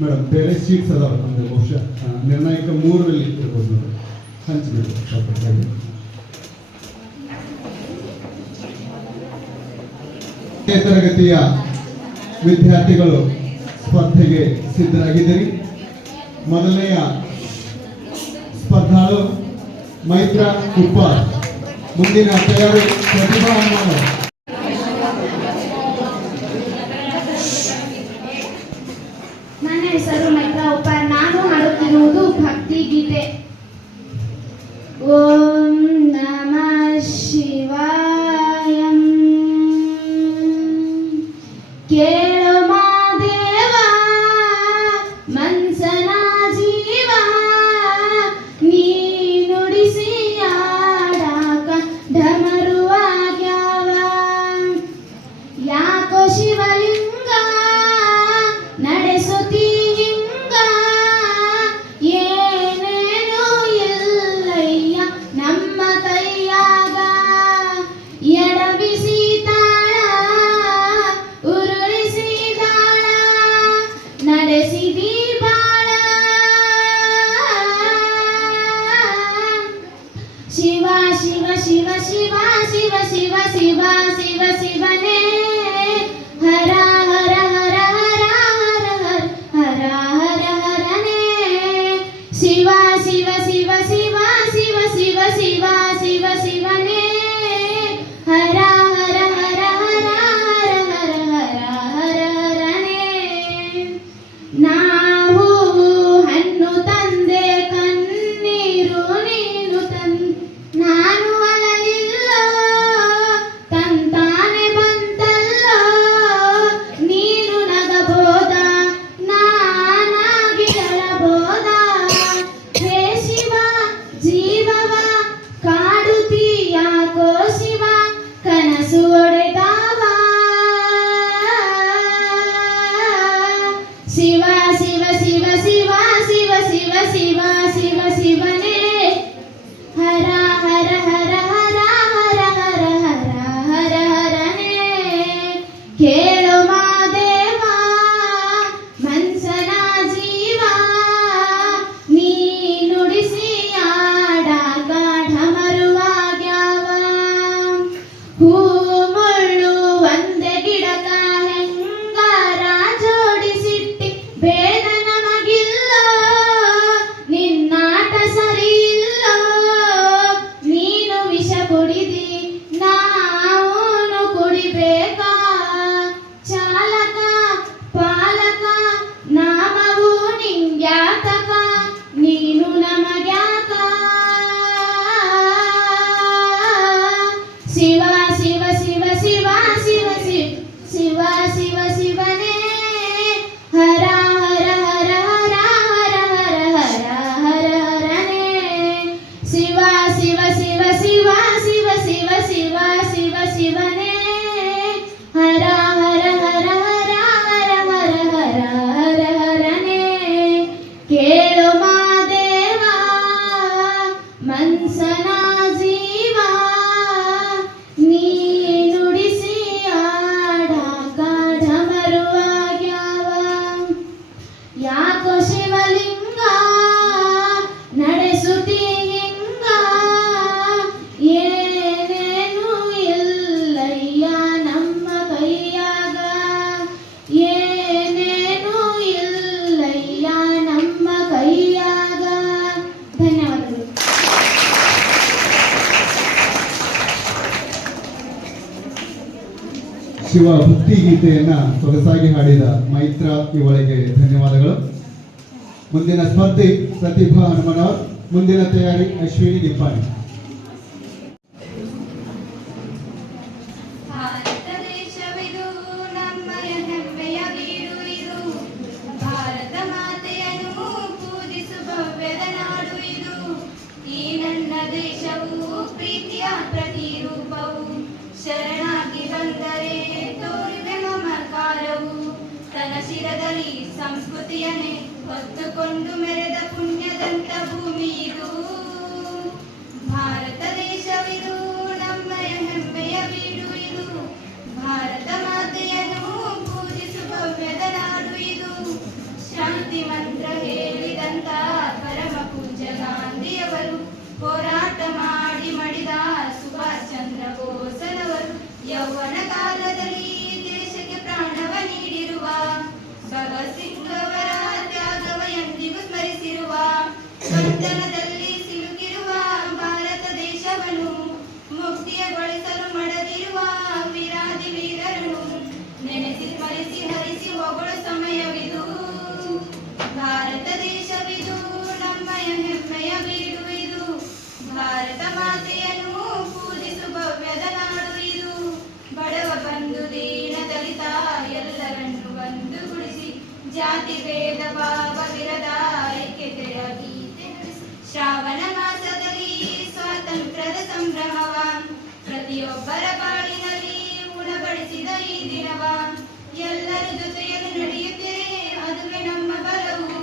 ಮೇಡಮ್, ಬೇರೆ ಸೀಟ್ಸ್ ಅದಾವ ನಮ್ದು. ಬಹುಶಃ ನಿರ್ಣಾಯಕ 3ರಲ್ಲಿ ಇರ್ಬೋದು ನೋಡಿ, ಹಂಚಿಬಿಡಿ ಸ್ವಲ್ಪ. 10ನೇ ತರಗತಿಯ ವಿದ್ಯಾರ್ಥಿಗಳು ಸ್ಪರ್ಧೆಗೆ ಸಿದ್ಧರಾಗಿದ್ದೀರಿ. ಮೊದಲನೆಯ ಸ್ಪರ್ಧಾಳು ಮೈತ್ರ ಉಪ್ಪಾರ್. ಮುಂದಿನ ತಯಾರಿ ಪ್ರತಿಭಾ ಅಣ್ಣಾವ. ನನ್ನ ಹೆಸರು ಮೈತ್ರ ಉಪ್ಪಾರ್. ನಾನು ಹಾಡುತ್ತಿರುವುದು ಭಕ್ತಿ ಗೀತೆ. ಓಂ ನಮಃ ಶಿವಾಯ. ಕೇಳು ಮಾದೇವ ಮನ್ಸನ ಜೀವ ನೀ ನುಡಿಸಿ ಆಡಾಕ ಢಮರುವಾಗ್ಯಾವ. ಶಿವ ಭಕ್ತಿ ಗೀತೆಯನ್ನ ಸೊಗಸಾಗಿ ಹಾಡಿದ ಮೈತ್ರ ಇವಳಿಗೆ ಧನ್ಯವಾದಗಳು. ಮುಂದಿನ ಸ್ಪರ್ಧಿ ಪ್ರತಿಭಾ ಹನುಮನವರ್. ಮುಂದಿನ ತಯಾರಿ ಅಶ್ವಿನಿ ನಿಪ್ಪಾಣಿ. ಭಾರತ ದೇಶವಿದು ನಮ್ಮಯ ಹೆಮ್ಮೆಯ ಬೀಡು ಇದು, ಭಾರತ ಮಾತೆಯನ್ನು ಪೂಜಿಸುವ ಭವ್ಯದ ನಾಡು ಇದು. ಈ ನನ್ನ ದೇಶವು ಪ್ರೀತಿಯ ಪ್ರತಿರೂಪವು, ಶರಣಾಗಿ ಬಂದರೆ ತೋರಿವೆ ಮಮಕಾರವು. ತನ್ನ ಶಿರದಲ್ಲಿ ಸಂಸ್ಕೃತಿಯನ್ನೇ ಹೊತ್ತುಕೊಂಡು ಮೆರೆದ ಪುಣ್ಯದಂತ ಭೂಮಿ ಇದು. ಭಾರತ ದೇಶವಿದು ನಮ್ಮಯ ಹೆಮ್ಮೆಯ ಬೀಡು ಇದು, ಭಾರತ ಮಾತೆಯನ್ನು ಪೂಜಿಸುವ ಭವ್ಯದ ನಾಡು ಇದು. ಶಾಂತಿ ಮಂತ್ರ ಹೇಳಿದಂತ ಪರಮ ಪೂಜ್ಯ ಗಾಂಧಿಯವರು ಹೋರಾಟ ಮಾಡಿ ಮಡಿದ ಸುಭಾಷ್ ಚಂದ್ರ ಬೋಸನವರು ಯೌವನ ಕಾಲದಲ್ಲಿ ದೇಶಕ್ಕೆ ಪ್ರಾಣವ ನೀಡಿರುವ ಭಗತ್ ಸಿಂಗ್ ಅವರ ತ್ಯಾಗವ ಎಂದಿಗೂ ಸ್ಮರಿಸಿರುವ, ಬಂಧನದಲ್ಲಿ ಸಿಲುಕಿರುವ ಭಾರತ ದೇಶವನ್ನು ಮುಕ್ತಿಯಗೊಳಿಸಲು ಮಡದಿರುವ ವೀರಾದಿ ವೀರರನ್ನು ನೆನೆಸಿ ಸ್ಮರಿಸಿ ಹರಿಸಿ ಹೋಗುವ ಸಮಯವಿದು. ಭಾರತ ದೇಶವಿದು ನಮ್ಮಯ ಹೆಮ್ಮೆಯ ಬೀಡು ಇದು, ಭಾರತ ಮಾತೆಯನ್ನು ಪೂಜಿಸುವ ಭವ್ಯದ ನಾಡು ಇದು. ಬಡವ ಬಂಧು ದೀನ ದಲಿತ ಎಲ್ಲರನ್ನು ಒಂದುಗೂಡಿಸಿ, ಜಾತಿ ಭೇದ ಭಾವವಿರದ ಐಕ್ಯತೆಯ ಗೀತೆ ನುಡಿಸಿ, ಶ್ರಾವಣ ಮಾಸದಲ್ಲಿ ಸ್ವಾತಂತ್ರ್ಯದ ಸಂಭ್ರಮವ ಪ್ರತಿಯೊಬ್ಬರ ಬಾಳಿನಲ್ಲಿ ಉಣಬಡಿಸಿದ ಈ ದಿನವ. ಎಲ್ಲರ ಜೊತೆಯಲ್ಲಿ ನಡೆಯುತ್ತಿರೆ ಅದುವೇ ನಮ್ಮ ಬಲವು,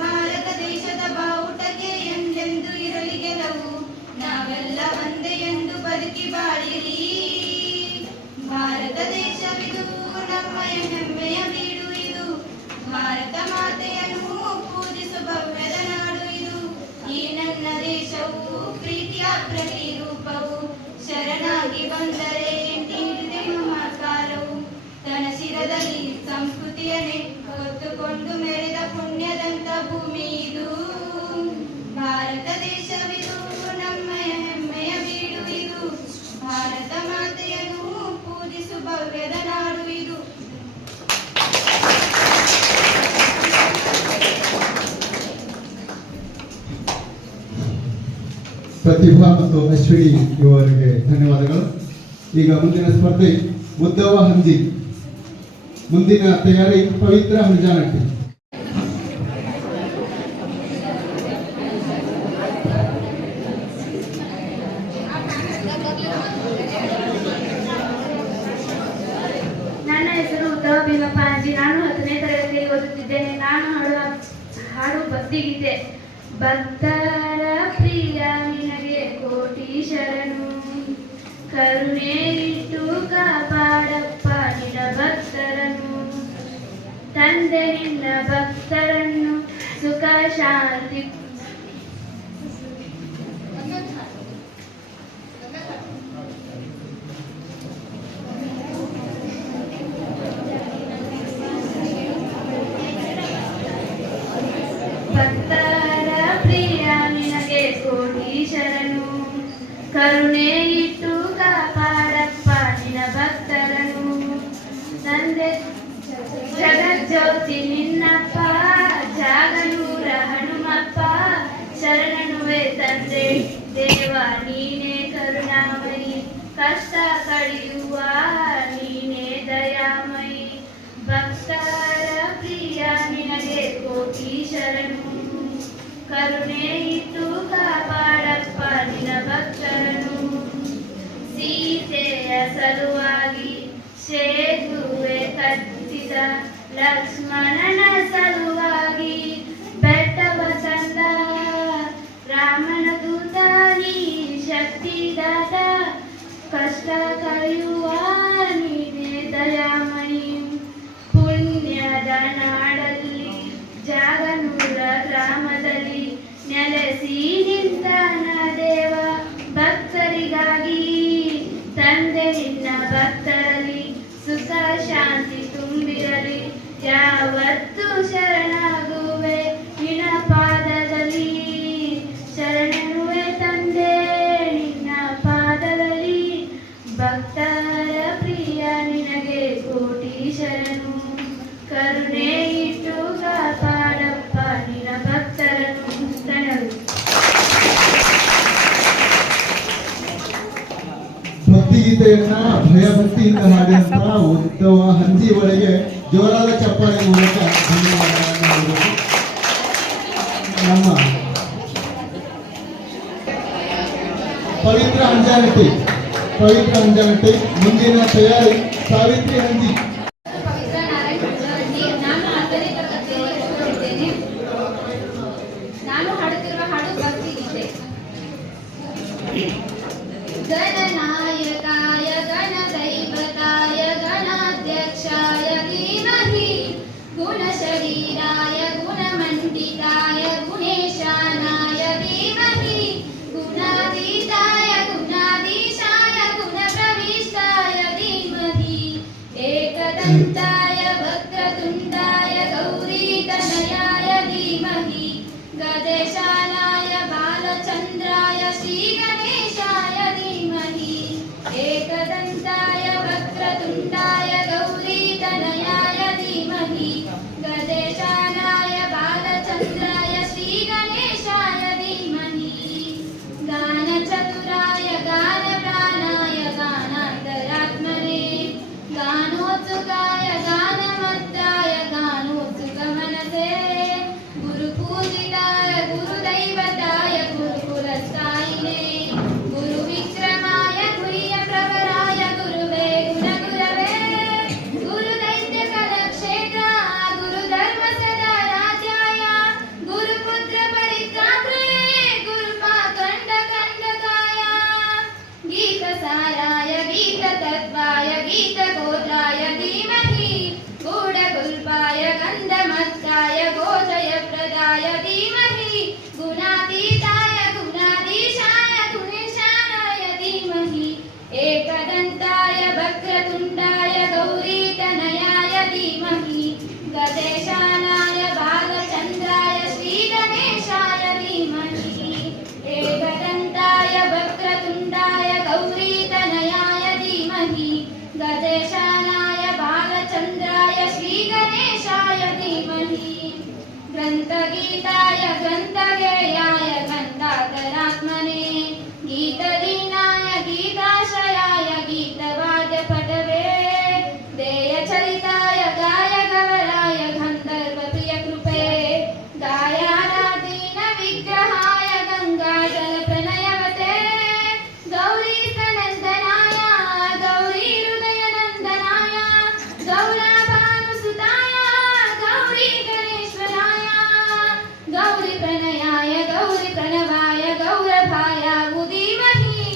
ಭಾರತ ದೇಶದ ಬಾವುಟಕ್ಕೆ ಎಂದೆಂದು ಇರಲಿ ಗೆಲುವು. ನಾವೆಲ್ಲ ಒಂದೇ ಎಂದು ಬದುಕಿ ಬಾಳಿರಿ. ಭಾರತ ದೇಶವಿದು ನಮ್ಮಯ ಹೆಮ್ಮೆಯ ಬೀಡು ಇದು, ಭಾರತ ಮಾತೆಯನ್ನು ಪೂಜಿಸುವ ಭವ್ಯದ ನಾಡು ಇದು. ಈ ನನ್ನ ದೇಶವು ಪ್ರೀತಿಯ ಪ್ರತಿರೂಪವು, ಶರಣಾಗಿ ಬಂದರೆ ನೀಡಿದೆ ಮಮಕಾರವು. ತನ್ನ ಶಿರದಲ್ಲಿ ಸಂಸ್ಕೃತಿಯನ್ನೇ ಹೊತ್ತುಕೊಂಡು ಮೆರೆದ ಪುಣ್ಯದಂತ ಭೂಮಿ ಇದು. ಭಾರತ ದೇಶವಿದು ನಮ್ಮಯ ಹೆಮ್ಮೆಯ ಬೀಡು ಇದು, ಭಾರತ ಮಾತೆಯನ್ನು ಪೂಜಿಸುವ ಭವ್ಯದ ನಾಡು ಇದು. ಪ್ರತಿಭಾ ಮತ್ತು ಅಶ್ವಿನಿ ಇವರಿಗೆ ಧನ್ಯವಾದಗಳು. ಈಗ ಮುಂದಿನ ಸ್ಪರ್ಧೆ ಉದ್ದವ ಹಂಜಿ. ಮುಂದಿನ ತಯಾರಿ ಪವಿತ್ರ ಹುಂಜಾನಟ್ಟಿ. ನನ್ನ ಹೆಸರು ಉದ್ದವ ಭೀಮಪ್ಪಾಜಿ. ನಾನು 10ನೇ ತರಗತಿಯಲ್ಲಿ ಓದುತ್ತಿದ್ದೇನೆ. ನಾನು ಹಾಡುವ ಹಾಡು ಭಕ್ತಿಗೀತೆ. ಭಕ್ತರ ಪ್ರಿಯ ನಿನಗೆ ಕೋಟಿ ಶರಣು, ಕರುಣೆ ಇಟ್ಟು ಕಾಪಾಡಪ್ಪ ನಿನ್ನ ಭಕ್ತರನ್ನು. ತಂದೆ ನಿನ್ನ ಭಕ್ತರನ್ನು ಸುಖ ಶಾಂತಿ ಭಕ್ತರ ಪ್ರಿಯ ನಿನಗೆ ಕೋಟಿ ಶರಣು, ಕರುಣೆ ಇಟ್ಟು ಕಾಪಾಡಪ್ಪ ನಿನ್ನ ಭಕ್ತರನ್ನು. ತಂದೆ ಜಗಜ್ಯೋತಿ ನಿನ್ನಪ್ಪ, ಜಾಗನೂರ ಹನುಮಪ್ಪ, ಶರಣನುವೆ ತಂದೆ ದೇವ ನೀನೇ ಕರುಣಾಮಯಿ, ಕಷ್ಟ ಕಳೆಯುವ ನೀನೇ ದಯಾಮಯಿ. ಭಕ್ತರ ಪ್ರಿಯ ನಿನಗೆ ಕೋಟಿ ಶರಣು, ಕರುಣೆ ಇಟ್ಟು ಕಾಪಾಡಪ್ಪ ನಿನ್ನ ಭಕ್ತರನ್ನು. ಸೀತೆಯ ಸಲುವಾಗಿ ಸೇತುವೆ ಕಟ್ಟಿದ, ಲಕ್ಷ್ಮಣನ ಸಲುವಾಗಿ ಬೆಟ್ಟವ ತಂದ, ರಾಮನ ದೂತ ನೀ ಶಕ್ತಿದಾತ, ಕಷ್ಟ ಕಳೆಯುವ ನೀನೇ ದಯಾಮಯಿ. ಪುಣ್ಯದ ನಾಡಲ್ಲಿ ಜಾಗನೂರ ಗ್ರಾಮದಲ್ಲಿ ನೆಲೆಸಿ ನಿಂತಾನ ದೇವ ಭಕ್ತರಿಗಾಗಿ. ತಂದೆ ನಿನ್ನ ಭಕ್ತರಲ್ಲಿ ಸುಖ ಶಾಂತಿ ತುಂಬಿರಲಿ, ಯಾವತ್ತು ಶರಣಾಗುವೆ ನಿನ್ನ ಪಾದದಲ್ಲಿ. ಶರಣನುವೆ ತಂದೆ ನಿನ್ನ ಪಾದದಲ್ಲಿ, ಭಕ್ತರ ಪ್ರಿಯ ನಿನಗೆ ಗೀತೆಯನ್ನ ಭಯಭಕ್ತಿಯಿಂದ ಹಾಡಿದಂತಹ ಉತ್ತಮ ಹಂದಿ ಒಳಗೆ ಜೋರಾದ ಚಪ್ಪಾಳೆ ಮೂಲಕ ಧನ್ಯವಾದಗಳನ್ನು ಹೇಳಬೇಕು. ನಮ್ಮ ಪವಿತ್ರ ಅಂಜನಟ್ಟಿ ಮುಂದಿನ ತಯಾರಿ ಸಾವಿತ್ರಿ ಹಂದಿ. ಪವಿತ್ರ ನಾರಾಯಣ ಹುಚ್ಚಹಳ್ಳಿ. ನಾನು 10ನೇ ತರಗತಿಯಲ್ಲಿ ಓದುತ್ತಿದ್ದೇನೆ. ನಾನು ಹಾಡುತ್ತಿರುವ ಹಾಡು ಭಕ್ತಿಗೀತೆ. ಗಣನಾಯಕಾಯ ಗಣದೈವತಾಯ ಗಣಾಧ್ಯಕ್ಷಾಯ ಧೀಮಹಿ ಗುಣಶರೀರಾಯ ಗುಣಮಂಡಿತಾಯ ಗುಣೇಶಾನಾಯ ಧೀಮಹಿ ಗುಣಾತೀತಾಯ ಗುಣಾಧೀಶಾಯ ಗುಣಪ್ರವಿಷ್ಟಾಯ ಧೀಮಹಿ ಏಕದಂತಾಯ ವಕ್ರತುಂಡಾಯ ಗೌರೀತನಯಾಯ ಧೀಮಹಿ ಗಜೇಶಾನಾಯ ಬಾಲಚಂದ್ರಾಯ ಶ್ರೀಗಣೇಶಾಯ ಧೀಮಹಿ ಏಕದಂತಾಯ ವಕ್ರತುಂಡಾಯ ಗೌರೀತನಯಾಯ ಧೀಮಹಿ ಗಜೇಶಾನಾಯ ಬಾಲಚಂದ್ರಾಯ ಶ್ರೀಗಣೇಶಾಯ ಧೀಮಹಿ ಗಾನಚತುರಾಯ ಗಾನಪ್ರಾಣಾಯ ಗಾನಾಂತರಾತ್ಮನೇ ಗಾನೋತ್ಸುಕಾಯ ಗಾನಮದ್ರಾಯ ಗಾನೋತ್ಸುಕಮನಸೇ ಗುರುಪೂಜಿತಾಯ ಗುರುದೈವತಾಯ ಗುರುಕುಲಸ್ಥಾಯಿನೇ ಗುರುವಿಕ್ರಮಾಯ ಗುರಿಯಪ್ರವರಾಯ ಗುರುವೇ ಗುಣಗುರವೇ ಗುರುದೈತ್ಯಕಲಕ್ಷೇತ್ರ ಗುರುಧರ್ಮಸದಾ ರಾಜ್ಯಾಯ ಗುರುಪುತ್ರ ಪರಿತ್ರಾತ್ರೇ ಗುರುಪಾಖಂಡಕಂಡಕಾಯ ಗೀತಸಾರಾಯ ಗೀತತತ್ವಾಯ ಗೀತಗೋತ್ರಾಯ ಧೀಮಹಿ ಗೂಢಗುಲ್ಪಾಯ ಗಂಧಮತ್ಕಾಯ ಗೋಜಯಪ್ರದಾಯ ಧೀಮಹಿ ಗುಣಾತೀತಾಯ ಗುಣಾಧೀಶಾಯ ಗುಣೇಶಾನಾಯ ಧೀಮಹಿ ಏಕದಂತಾಯ ವಕ್ರತುಂಡಾಯ ಗೌರೀತನಯಾಯ ಧೀಮಹಿ ಗಜೇಶಾನಾಯ ಬಾಲಚಂದ್ರಾಯ ಶ್ರೀಗಣೇಶಾಯ ಧೀಮಹಿ ಏಕದಂತಾಯ ವಕ್ರತುಂಡಾಯ ಗೌರೀತನಯಾಯ ಧೀಮಹಿ ಗಜೇಶಾನಾಯ ಬಾಲಚಂದ್ರಾಯ ಶ್ರೀಗಣೇಶಾಯ ಧೀಮಹಿ ಗ್ರಂಥಗೀತಾಯ ಗ್ರಂಥಗೇಯಾಯ ಗ್ರಂಥಾಕರಾತ್ಮನೇ ಗೀತದೀನಾಯ ಗೀತಾಶ್ರಯಾಯ ಗೀತವಾದ್ಯಪಟವೇ ದೇಯಚರಿತಾಯ ಗಾಯಗವರಾಯ ಗಂಧರ್ವಪ್ರಿಯ ಕೃಪೇ ಗಾಯಾರಾಧೀನ ವಿಗ್ರಹಾಯ ಗಂಗಾಜಲ ಪ್ರಣಯವತೆ ಗೌರೀ ಸನಂದನಾಯ ಗೌರೀ ಹೃದಯ ನಂದನಾಯ ಗೌರಭಾನುಸುತಾಯ ಗೌರೀ ಗಣೇಶ್ವರಾಯ ಗೌರಿ ಪ್ರಣಯಾಯ ಗೌರಿ ಪ್ರಣವಾಯ ಗೌರಭಾಯ ಉದೀಮಹಿ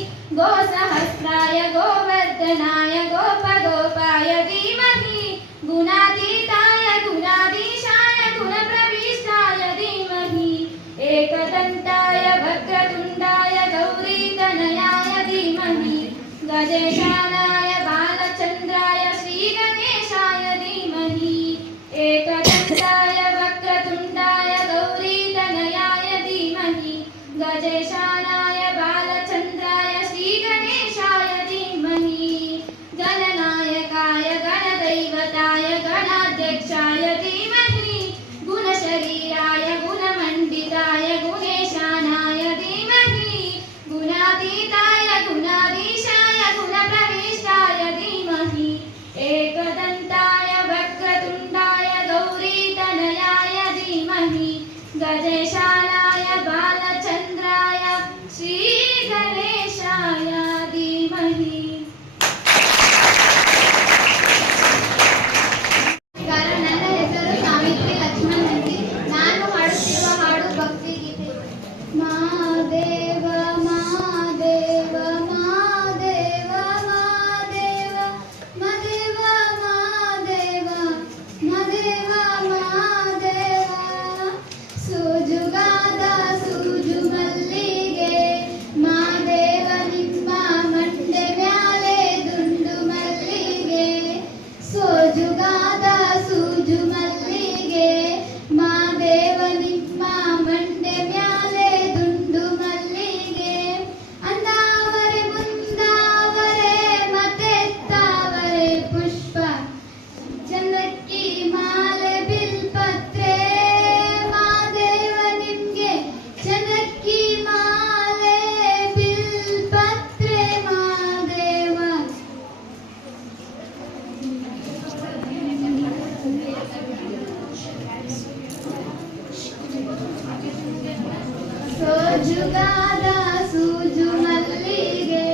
ಸೋಜುಗಾದ ಸೂಜು ಮಲ್ಲಿಗೆ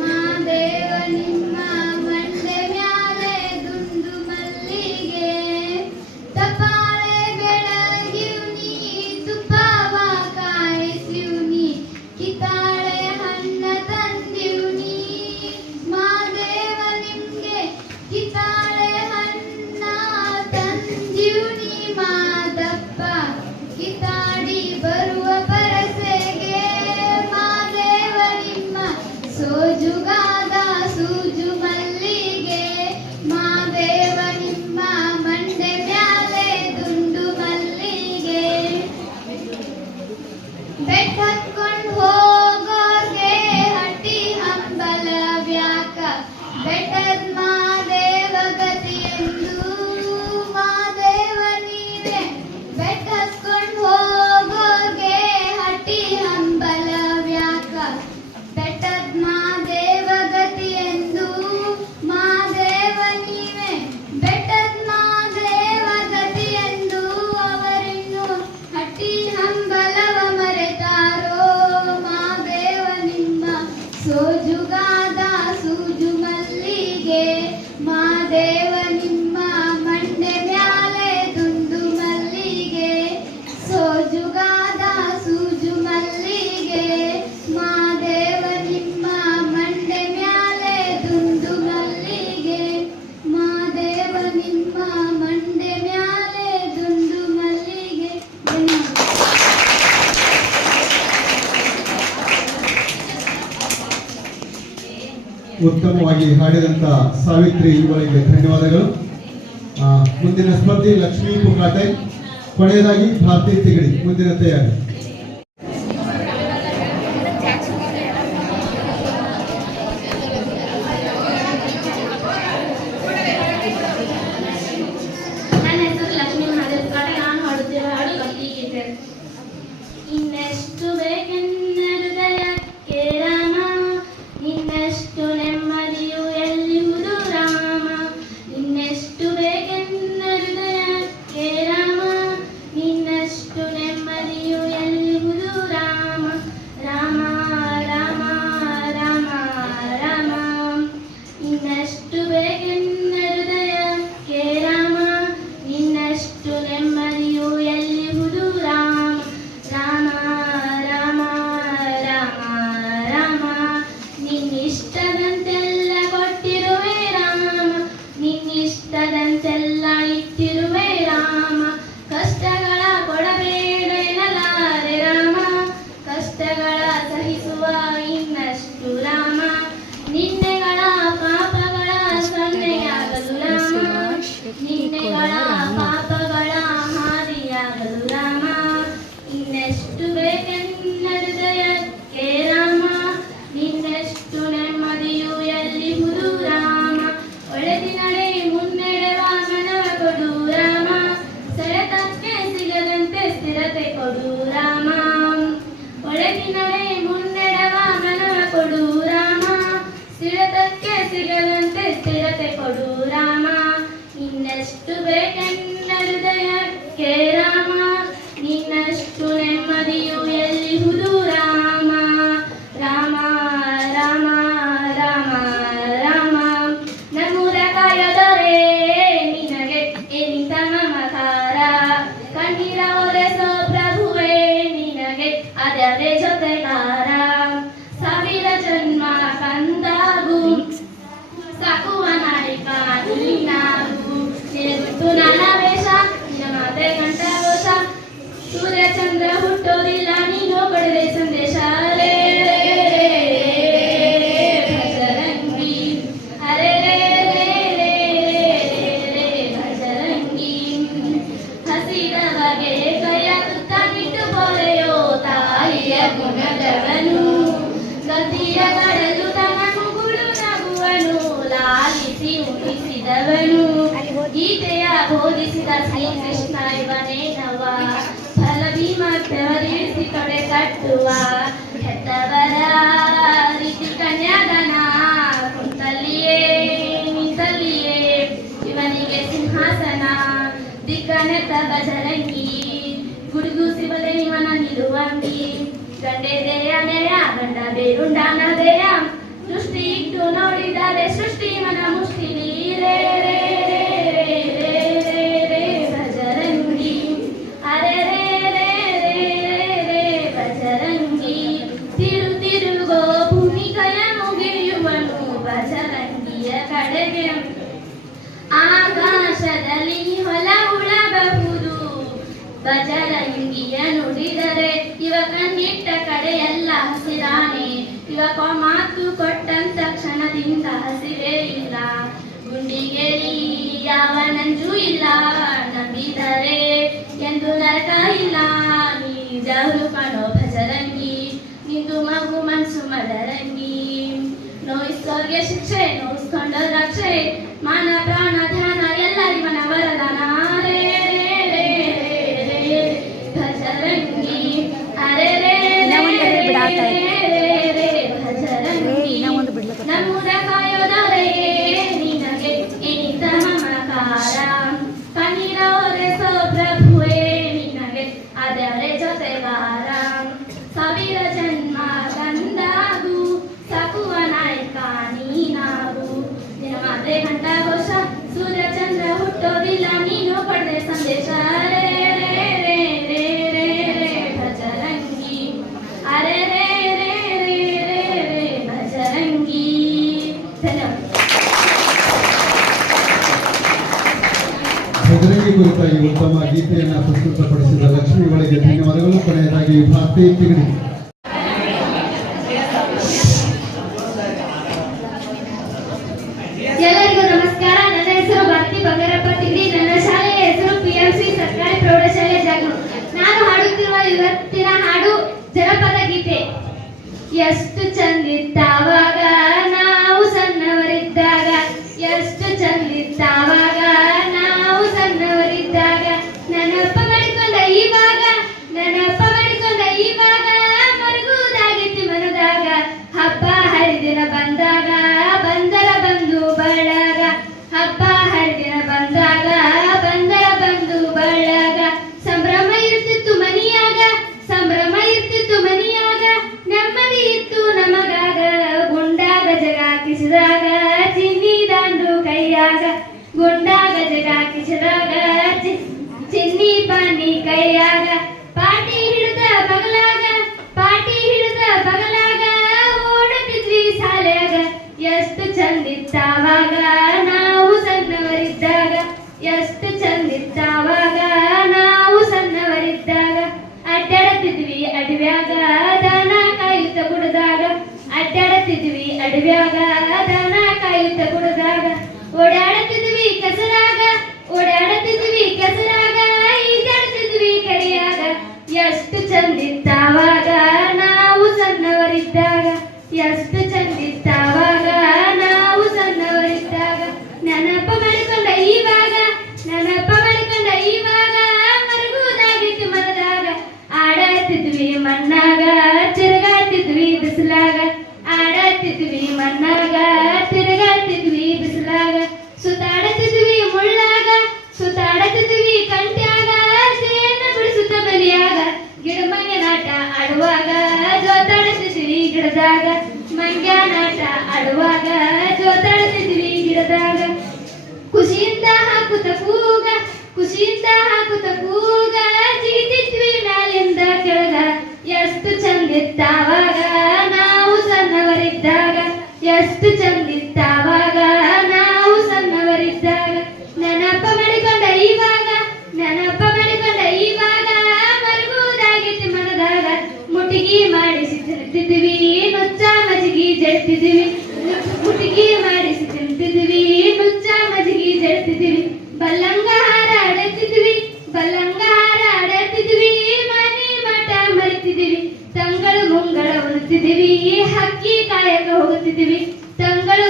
ಮಾದೇವ ನಿಮ್ಮ ಮಂಡೆ ಮ್ಯಾಲೆ ದುಂಡು ಮಲ್ಲಿಗೆ ತಪಾಳೆ ಬೆಳಗಿವ್ನಿ ತುಪ್ಪವ ಕಾಯಿಸಿವ್ನಿ ಕಿತಾಳೆ ಹಣ್ಣ ತಂದಿವ್ನಿ ಮಾದೇವ ನಿಮ್ಗೆ ಕಿತಾಳೆ ಹಣ್ಣ ತಂದಿವ್ನಿ ಮಾದಪ್ಪ ಕಿತಾಡಿ ಬರುವ ಪರಸೆಗೆ ಮಾದೇವ ನಿಮ್ಮ ಸೋಜುಗಾದ ಸೂಜು ಮಲ್ಲಿಗೆ ಮಾದೇವ ನಿಮ್ಮ ಮಂಡೆ ಮ್ಯಾಲೆ ದುಂಡು ಮಲ್ಲಿಗೆ ಬೆಟ್ಟ ಹತ್ಕೊಂಡ್ ಹೋಗೋರ್ಗೆ ಹಟ್ಟಿ ಹಂಬಲ ವ್ಯಾಕ ಬೆಟ್ಟದ ಮಾದೇವ ಗತಿಯೆಂದು ಮಾದೇವ ನೀವೇ ಬೆಟ್ಟ ಹತ್ಕೊಂಡ್ ಹೋಗೋರ್ಗೆ ಹಟ್ಟಿ ಹಂಬಲ ವ್ಯಾಕ ಬೆಟ್ಟದ ಮಾದೇವ ಗತಿಯೆಂದು ಮಾದೇವ ನೀವೇ ಬೆಟ್ಟದ ಮಾದೇವ ಗತಿಯೆಂದು ಅವರಿನ್ನು ಹಟ್ಟಿ ಹಂಬಲವ ಮರೆತಾರೋ ಮಾದೇವ ನಿಮ್ಮ ಸೋಜುಗಾದ ಸೂಜು ಮಲ್ಲಿಗೆ ಮಾದೇವ ನಿಮ್ಮ ಮಂಡೆ ಮ್ಯಾಲೆ ದುಂಡು ಮಲ್ಲಿಗೆ ಸೋಜುಗಾದ ಸೂಜು ಮಲ್ಲಿಗೆ ಮಾದೇವ ನಿಮ್ಮ ಮಂಡೆ ಮ್ಯಾಲೆ ದುಂಡು ಮಲ್ಲಿಗೆ ಮಾದೇವ ನಿಮ್ಮ ಮಂಡೆ ಮ್ಯಾಲೆ ದುಂಡು ಮಲ್ಲಿಗೆ. ಉತ್ತಮವಾಗಿ ಹಾಡಿದಂತ ಸಾವಿತ್ರಿ ಇವರಿಗೆ ಧನ್ಯವಾದಗಳು. ಮುಂದಿನ ಸ್ಪರ್ಧಿ ಲಕ್ಷ್ಮೀ ಪುಕಾಟೆ, ಕೊನೆಯದಾಗಿ ಭಾರತಿ ತಿಗಡಿ ಮುಂದಿನ ತಯಾರಿ. ನನ್ನ ಹೆಸರು ಲಕ್ಷ್ಮೀ ಮಹಾದೇವ್ ಕಾಟೆ. ನಾನು ಹಾಡುತ್ತಿರುವ ಹಾಡು ಭಕ್ತಿ ಗೀತೆ. ಇನ್ನೆಷ್ಟು ಬೇಕೆನ್ನ ಹೃದಯಕ್ಕೆ ರಾಮ ಇನ್ನೆಷ್ಟು ನೆಮ್ಮದಿಯು ಎಲ್ಲಿಹುದು ರಾಮ ಇನ್ನೆಷ್ಟು ಬೇಕೆನ್ನ ಹೃದಯಕ್ಕೆ ರಾಮ ಇನ್ನೆಷ್ಟು ನೆಮ್ಮದಿಯು ಎಲ್ಲಿಹುದು ರಾಮ ರಾಮ ರಾಮ ರಾಮ ರಾಮ ಇನ್ನೆಷ್ಟು ಬೇಕೆನ್ನ ಹೃದಯಕ್ಕೆ ರಾಮ ಇನ್ನೆಷ್ಟು ನೆಮ್ಮದಿಯು ಎಲ್ಲಿಹುದು ರಾಮ ರಾಮ ರಾಮ ರಾಮ ರಾಮ ನಿನ್ನಿಷ್ಟದಂತೆಲ್ಲ ಕೊಟ್ಟಿರುವೆ ರಾಮ ನಿನ್ನಿಷ್ಟದಂತೆಲ್ಲ ಇಟ್ಟಿರುವೆ ರಾಮ ಕಷ್ಟಗಳ ಕೊಡಬೇಡ ಎನ್ನಲಾರೆ ರಾಮ ಕಷ್ಟಗಳ ಸಹಿಸುವ ಇನ್ನಷ್ಟು ರಾಮ ನಿನ್ನೆಗಳ ಪಾಪಗಳ ಸೊನ್ನೆಯಾಗಲು ರಾಮ ನಿನ್ನೆಗಳ ಪಾಪಗಳ ಹಾದಿಯಾಗಲು ರಾಮ ಇನ್ನೆಷ್ಟು ಬೇಕೆನ್ನ ಹೃದಯಕ್ಕೆ ರಾಮ ನಿನ್ನೆಷ್ಟು ನೆಮ್ಮದಿಯು ಎಲ್ಲಿಹುದು ರಾಮ ಒಳೆದಿನಡೆ ಮುನ್ನಡೆವ ಮನವ ಕೊಡು ರಾಮ ಸೆಳೆತಕ್ಕೆ ಸಿಗದಂತೆ ಸ್ಥಿರತೆ ಕೊಡು ರಾಮ ಒಳೆದಿನಡೆ ಮುನ್ನಡೆವ ಮನವ ಕೊಡು ರಾಮ ಸ್ಥಿರತಕ್ಕೆ ಸಿಗದಂತೆ ಸ್ಥಿರತೆ ಕೊಡು ರಾಮ ಇನ್ನೆಷ್ಟು ಬೇಕೆನ್ನ ಹೃದಯಕ್ಕೆ ರಾಮ ನಿನ್ನಷ್ಟು ನೆಮ್ಮದಿಯು ಎಲ್ಲಿಹುದು ರಾಮ ರಾಮ ರಾಮ ರಾಮ ರಾಮ ನಮ್ಮೂರ ಕಾಯದೊರೆ ನಿನಗೆ ಎನಿತ ಮಮಕಾರ ಕಣ್ಣೀರ ಒರೆಸೋ ಪ್ರಭುವೇ ನಿನಗೆ ಅದರೇ ಜೊತೆಗಾರ ಸಾವಿರ ಜನ್ಮ ಕಂದಾಗು ಸಾಕುವ ನಾಯಕ ನೀನಾಗು ನಿನಗುತ್ತು ನನ್ನ ವೇಷ ನಿನ್ನ ಮಾತೆ ಕಂಠಘೋಷ ಸೂರ್ಯ ಚಂದ್ರ ಹುಟ್ಟೋದಿಲ್ಲ ನೀನು ಕೊಡದೆ ಸಂದೇಶ ರೇ ರೇ ರೇ ಭಜರಂಗಿ ಹರೇ ರೇ ರೇ ರೇ ರೇ ರೇ ಭಜರಂಗಿ ಹಸಿದವಗೆ ಕೈಯ ತುತ್ತನಿಟ್ಟು ಪೊರೆಯೋ ತಾಯಿಯ ಗುಣದವನು ಗತಿಯ ಕಡಲು ತನ್ನ ಮುಗುಳು ನಗುವನು ಲಾಲಿಸಿ ಉಣಿಸಿದವನು ಗೀತೆಯ ಬೋಧಿಸಿದ ಶ್ರೀಕೃಷ್ಣ ಇವನೇನವ ಫಲ ಭೀಮರ್ಥವರಿಸಿ ತೊಡೆ ಕಟ್ಟುವ ಹೆತ್ತವರ ರೀತಿ ಕನ್ಯಾದಾನ ಕುಂತಲ್ಲಿಯೇ ನಿಂತಲ್ಲಿಯೇ ಇವನಿಗೆ ಸಿಂಹಾಸನ ದಿಕ್ಕನೆತ್ತ ಬಜರಂಗಿ ಗುಡುಗೂಸಿ ಬಲೆ ಇವನ ನಿಲುವಂಗಿ ಗಂಡೆದೆಯ ನೆಯ ಗಂಡ ಬೇರುಂಡಾನದೆಯ ದೃಷ್ಟಿ ಇಟ್ಟು ನೋಡಿದರೆ ಸೃಷ್ಟಿ ಮನ ಮುಷ್ಟಿಲಿ ರೇ ರೇ ರೇ ರೇ ರೇ ರೇ ಭಜರಂಗಿ ಅರೆ ರೇ ರೇ ರೇ ರೇ ಭಜರಂಗಿ ತಿರುಗೋ ಭೂಮಿಕಯ ಮುಗಿಯುವನು ಭಜರಂಗಿಯ ಕಡೆಗೆ ಆಕಾಶದಲ್ಲಿ ಹೊಲ ಉಳಬಹುದು ಭಜರಂಗಿಯ ನುಡಿದರೆ ಇವ ಕಣ್ಣಿಟ್ಟ ಕಡೆಯೆಲ್ಲ ಹಸಿರಾನೆ ಇವ ಮಾತು ಕೊಟ್ಟಂತ ಕ್ಷಣದಿಂದ ಹಸಿರೇ ಇಲ್ಲ ಗುಂಡಿಗೆರಿ ಯಾವ ನಂಜೂ ಇಲ್ಲ ನಂಬಿದರೆ ಎಂದು ನರಕ ಇಲ್ಲ ನೀ ಜಾರು ಕಾಣೋ ಭಜರಂಗಿ ನಿಂದು ಮಗು ಮನ್ಸು ಮದರಂಗಿ ನೋಯಿಸೋರ್ಗೆ ಶಿಕ್ಷೆ ನೋಯಿಸ್ಕೊಂಡ ರಕ್ಷೆ ಮಾನ ಪ್ರಾಣ ಧ್ಯಾನ ಎಲ್ಲ ಇವನ ವರದಾನ ರೇ ರೇ ರೇ ರೇ ರೇ ಭಜರಂಗಿ ಅರೆ ರೇ ನಮ್ಮೂರ ಕಾಯೋದರೆ ನಿನಗೆ ಇನಿತ ಮಮಕಾರ ಕಣ್ಣೀರವರೆಸೋ ಪ್ರಭುವೇ ನಿನಗೆ ಅದರ ಜೊತೆ ವಾರ ಸಾವಿರ ಜನ್ಮ ತಂದಾಗು ಸಾಕುವ ನಾಯಕ ನೀನಾಗು ನಿನ್ನ ಮಾತೆ ಗಂಟ ಘೋಷ ಸೂರ್ಯ ಚಂದ್ರ ಹುಟ್ಟೋದಿಲ್ಲ ನೀನು ಪಡೆದ ಸಂದೇಶ ರೇ ರೇ ರೇ ರೇ ರೇ ರೇ ಭಜರಂಗಿ ಅರೆ ರೇ ರೇ ರೇ ರೇ ರೇ ಭಜರಂಗಿ ಧನ್ಯವಾದ. ಭಜರಂಗಿ ಕುರಿತಾಗಿ ಉತ್ತಮ ಗೀತೆಯನ್ನು ಪ್ರಸ್ತುತಪಡಿಸಿದ ಲಕ್ಷ್ಮೀ ಒಳಗೆ ಧನ್ಯವಾದಗಳು. ಕೊನೆಯದಾಗಿ ಭಾರತಿ ತಿಗಡಿ. ಎಲ್ಲರಿಗೂ ನಮಸ್ಕಾರ. ನನ್ನ ಹೆಸರು ಭಾರತಿ ಬಂಗಾರಪ್ಪ ತಿಗಡಿ. ನನ್ನ ಶಾಲೆಯ ಹೆಸರು PMC ಸರ್ಕಾರಿ ಪ್ರೌಢಶಾಲೆ ಜಾಗೃತಿ. ನಾನು ಹಾಡುತ್ತಿರುವ ಇವತ್ತಿನ ಹಾಡು ಜನಪದ ಗೀತೆ. ಎಷ್ಟು ಚಂದಿತ್ತಾವಾಗ ನಾವು ಸಣ್ಣವರಿದ್ದಾಗ, ಎಷ್ಟು ಚಂದಿತ್ತಾವಾಗ ನಾವು ಸಣ್ಣವರಿದ್ದಾಗ, ನೆನಪ ಮಾಡಿಕೊಂಡ ಇವಾಗ, ನೆನಪ ಮಾಡಿಕೊಂಡ ಇವಾಗ ಮರುಗುವುದಾಗಿತ್ತು ಮನದಾಗ. ಹಬ್ಬ ಹರಿದಿನ ಬಂದಾಗ ಬಂದರ ಬಂದು ಬಳಗ, ಹಬ್ಬ ಹರಿದಿನ ಬಂದಾಗ ಬಂದರ ಬಂದು ಬಳಗ. ಸಂಭ್ರಮ ಇರ್ತಿತ್ತು ಮನಿಯಾಗ, ಸಂಭ್ರಮ ಇರ್ತಿತ್ತು ಮನಿಯಾಗ, ನೆಮ್ಮದಿ ಇತ್ತು ನಮಗಾಗ. ಗುಂಡಾಗ ಜಗ ಕಿಸಿದಾಗ ಚಿನ್ನಿ ದಾಂಡು ಕೈಯಾಗ, ಗುಂಡಾಗ ಜಗ ಕಿಸಿದಾಗ ಚಿನ್ನಿ ಪಾನಿ ಕೈಯಾಗ. ಪಾಟಿ ಹಿಡಿದ ಬಗಲಾಗ, ಪಾಟಿ ಹಿಡಿದ ಬಗಲಾಗ ಓಡುತ್ತಿದ್ವಿ ಶಾಲೆಯಾಗ. ಎಷ್ಟು ಚಂದಿತ್ತಾವಾಗ ನಾವು ಸಣ್ಣವರಿದ್ದಾಗ, ಎಷ್ಟು ಚಂದಿತ್ತಾವಾಗ ನಾವು ಸಣ್ಣವರಿದ್ದಾಗ. ಅಡ್ಡಾಡುತ್ತಿದ್ವಿ ಅಡವ್ಯಾಗ ದನ ಕಾಯುತ್ತ ಗುಡದಾಗ, ಅಡ್ಡಾಡುತ್ತಿದ್ವಿ ಅಡವ್ಯಾಗ ದನ ಕಾಯುತ್ತ ಗುಡದಾಗ. ಓಡಾಡುತ್ತಿದ್ವಿ ಕೆಸರಾಗ, ಓಡಾಡುತ್ತಿದ್ವಿ ಕೆಸರಾಗ, ಈಜಾಡುತ್ತಿದ್ವಿ ಕರಿಯಾಗ. ಎಷ್ಟು ಚಂದಿತ್ತಾವಾಗ ನಾವು ಸಣ್ಣವರಿದ್ದಾಗ, ಎಷ್ಟು ಚಂದಿತ್ತಾವಾಗ ನಾವು ಸಣ್ಣವರಿದ್ದಾಗ. ನೆನಪ ಮಾಡಿಕೊಂಡ ಇವಾಗ, ನೆನಪ ಮಾಡಿಕೊಂಡ ಇವಾಗ ಮರುಗುವುದಾಗಿತ್ತು ಮನದಾಗ. ಆಡಾಡ್ತಿದ್ವಿ ಮಣ್ಣಾಗ ತಿರುಗಾಡ್ತಿದ್ವಿ ಬಿಸಿಲಾಗ, ಆಡಾಡ್ತಿದ್ವಿ ಮಣ್ಣಾಗ ತಿರುಗಾಡ್ತಿದ್ವಿ ಬಿಸಿಲಾಗ. ಸುತ್ತಾಡುತ್ತಿದ್ವಿ ಮುಳ್ಳಾಗ, ಸುತ್ತಾಡುತ್ತಿದ್ವಿ ಕಂಟ್ಯಾಗ, ಸೇನ ಬಿಡಿಸುತ್ತ ಬಲಿಯಾಗ. ಗಿಡ ಮಂಗ್ಯ ನಾಟ ಆಡುವಾಗ ಜೋತಾಡುತ್ತಿದ್ವಿ ಗಿಡದಾಗ, ಮಂಗ್ಯ ನಾಟ ಆಡುವಾಗ ಜೋತಾಡುತ್ತಿದ್ವಿ ಗಿಡದಾಗ. ಖುಷಿಯಿಂದ ಹಾಕುತ್ತ ಕೂಗ, ಖುಷಿಯಿಂದ ಹಾಕುತ್ತ ಕೂಗ, ಜಿಗಿತಿದ್ವಿ ಮ್ಯಾಲಿಂದ ಕೆಳಗ. ಎಷ್ಟು ಚಂದಿತ್ತಾವಾಗ ನಾವು ಸಣ್ಣವರಿದ್ದಾಗ, ಎಷ್ಟು ಚಂದಿತ್ತಾವಾಗ ನಾವು ಸಣ್ಣವರಿದ್ದಾಗ. ನೆನಪ ಮಾಡಿಕೊಂಡ ಇವಾಗ, ನೆನಪ ಮಾಡಿಕೊಂಡ ಇವಾಗ ಮರುಗುವುದಾಗಿತ್ತು ಮನದಾಗ. ಮುಟಿಗಿ ಮಾಡಿಸಿ ತಿಂತಿದ್ವಿ ನುಚ್ಚ ಮಜ್ಜಿಗೆ ಜಡ್ತಿದ್ವಿ, ಮುಟಿಗಿ ಮಾಡಿಸಿ ತಿಂತಿದ್ವಿ ನುಚ್ಚ ಮಜ್ಜಿಗೆ ಜಡ್ತಿದ್ವಿ. ಬಲ್ಲಂಗ ಹಾರ ಆಡುತ್ತಿದ್ವಿ, ಬಲ್ಲಂಗ ಹಾರ ಆಡುತ್ತಿದ್ವಿ, ಮನೆ ಮಠ ಮರಿತಿದ್ವಿ. ತಂಗಳು ಮುಂಗಳ ಉಣ್ತಿದ್ವಿ, ಹಕ್ಕಿ ಕಾಯಕ ಹೋಗುತ್ತಿದ್ವಿ, ತಂಗಳು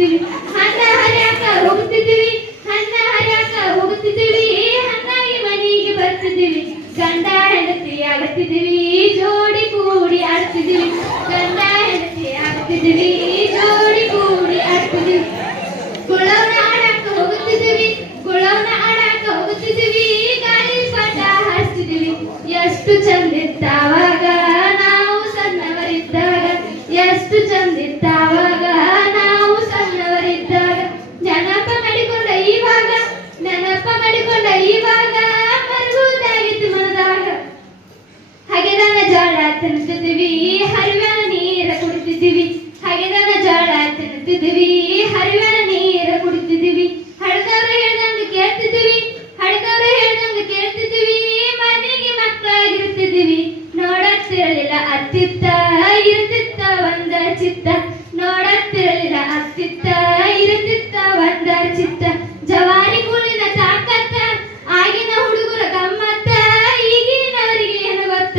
ಹೋಗುತ್ತಿದ್ದೀವಿ ಹನ್ನ ಹರಿಯಾಕ ಹೋಗುತ್ತಿದ್ದೀವಿ ಹನ್ನ ಹರಿಯಾಕ ಹೋಗುತ್ತಿದ್ದೀವಿ ಹನ್ನಾಗಿ ಮನೆಗೆ ಬರ್ತಿದ್ದೀವಿ ಗಂಡ ಹೆಂಡತಿ ಆಗುತ್ತಿದ್ದೀವಿ ಜೋಡಿ ಕೂಡಿ ಆಡ್ತಿದ್ದೀವಿ ಗಂಡ ಹೆಂಡತಿ ಆಡ್ತಿದ್ದೀವಿ ಜೋಡಿ ಕೂಡಿ ಆಡ್ತಿದ್ದೀವಿ ಗುಳವನ ಆಡಾಕ ಹೋಗುತ್ತಿದ್ದೀವಿ ಗುಳವನ ಆಡಾಕ ಹೋಗುತ್ತಿದ್ದೀವಿ ಗಾಳಿ ಪಾಠ ಹಾಡ್ತಿದ್ದೀವಿ ಎಷ್ಟು ಚಂದಿತ್ತಾವಾಗ ನಾವು ಸಣ್ಣವರಿದ್ದಾಗ ಎಷ್ಟು ಚಂದಿತ್ತಾವಾಗ ನಾವು ಸಣ್ಣವರಿದ್ದಾಗ ನೆನಪ ಮಾಡಿಕೊಂಡ ಇವಾಗ ಮರುವುದಾಗಿತ್ತು ಮನದಾಗ ಹಗೆದನ ಜೋಳ ತಿನ್ನುತ್ತಿದ್ದೀವಿ ಹರಿವನ ನೀರ ಕುಡಿತಿದ್ದೀವಿ ಹಗೆದನ ಜೋಳ ತಿನ್ನುತ್ತಿದ್ದೀವಿ ಹರಿವನ ನೀರ ಕುಡಿತಿದ್ದೀವಿ ಹಡ್ದವ್ರು ಹೇಳ್ದಂಗೆ ಕೇಳ್ತಿದ್ದೀವಿ ಮನೆಗೆ ಮಕ್ಕಳಾಗಿರ್ತಿದ್ದೀವಿ ನೋಡತ್ತಿರಲಿಲ್ಲ ಅತ್ತಿತ್ತ ಇರುತ್ತಿತ್ತ ಒಂದ ಚಿತ್ತ ನೋಡತ್ತಿರಲಿಲ್ಲ ಅತ್ತಿತ್ತ ಇರುತ್ತಿತ್ತ ಒಂದ ಚಿತ್ತ ಜವಾರಿ ಕೂಲಿನ ತಾಕತ್ತ ಆಗಿನ ಹುಡುಗರ ಗಮ್ಮತ್ತ ಈಗಿನವರಿಗೆ ಏನು ಗೊತ್ತ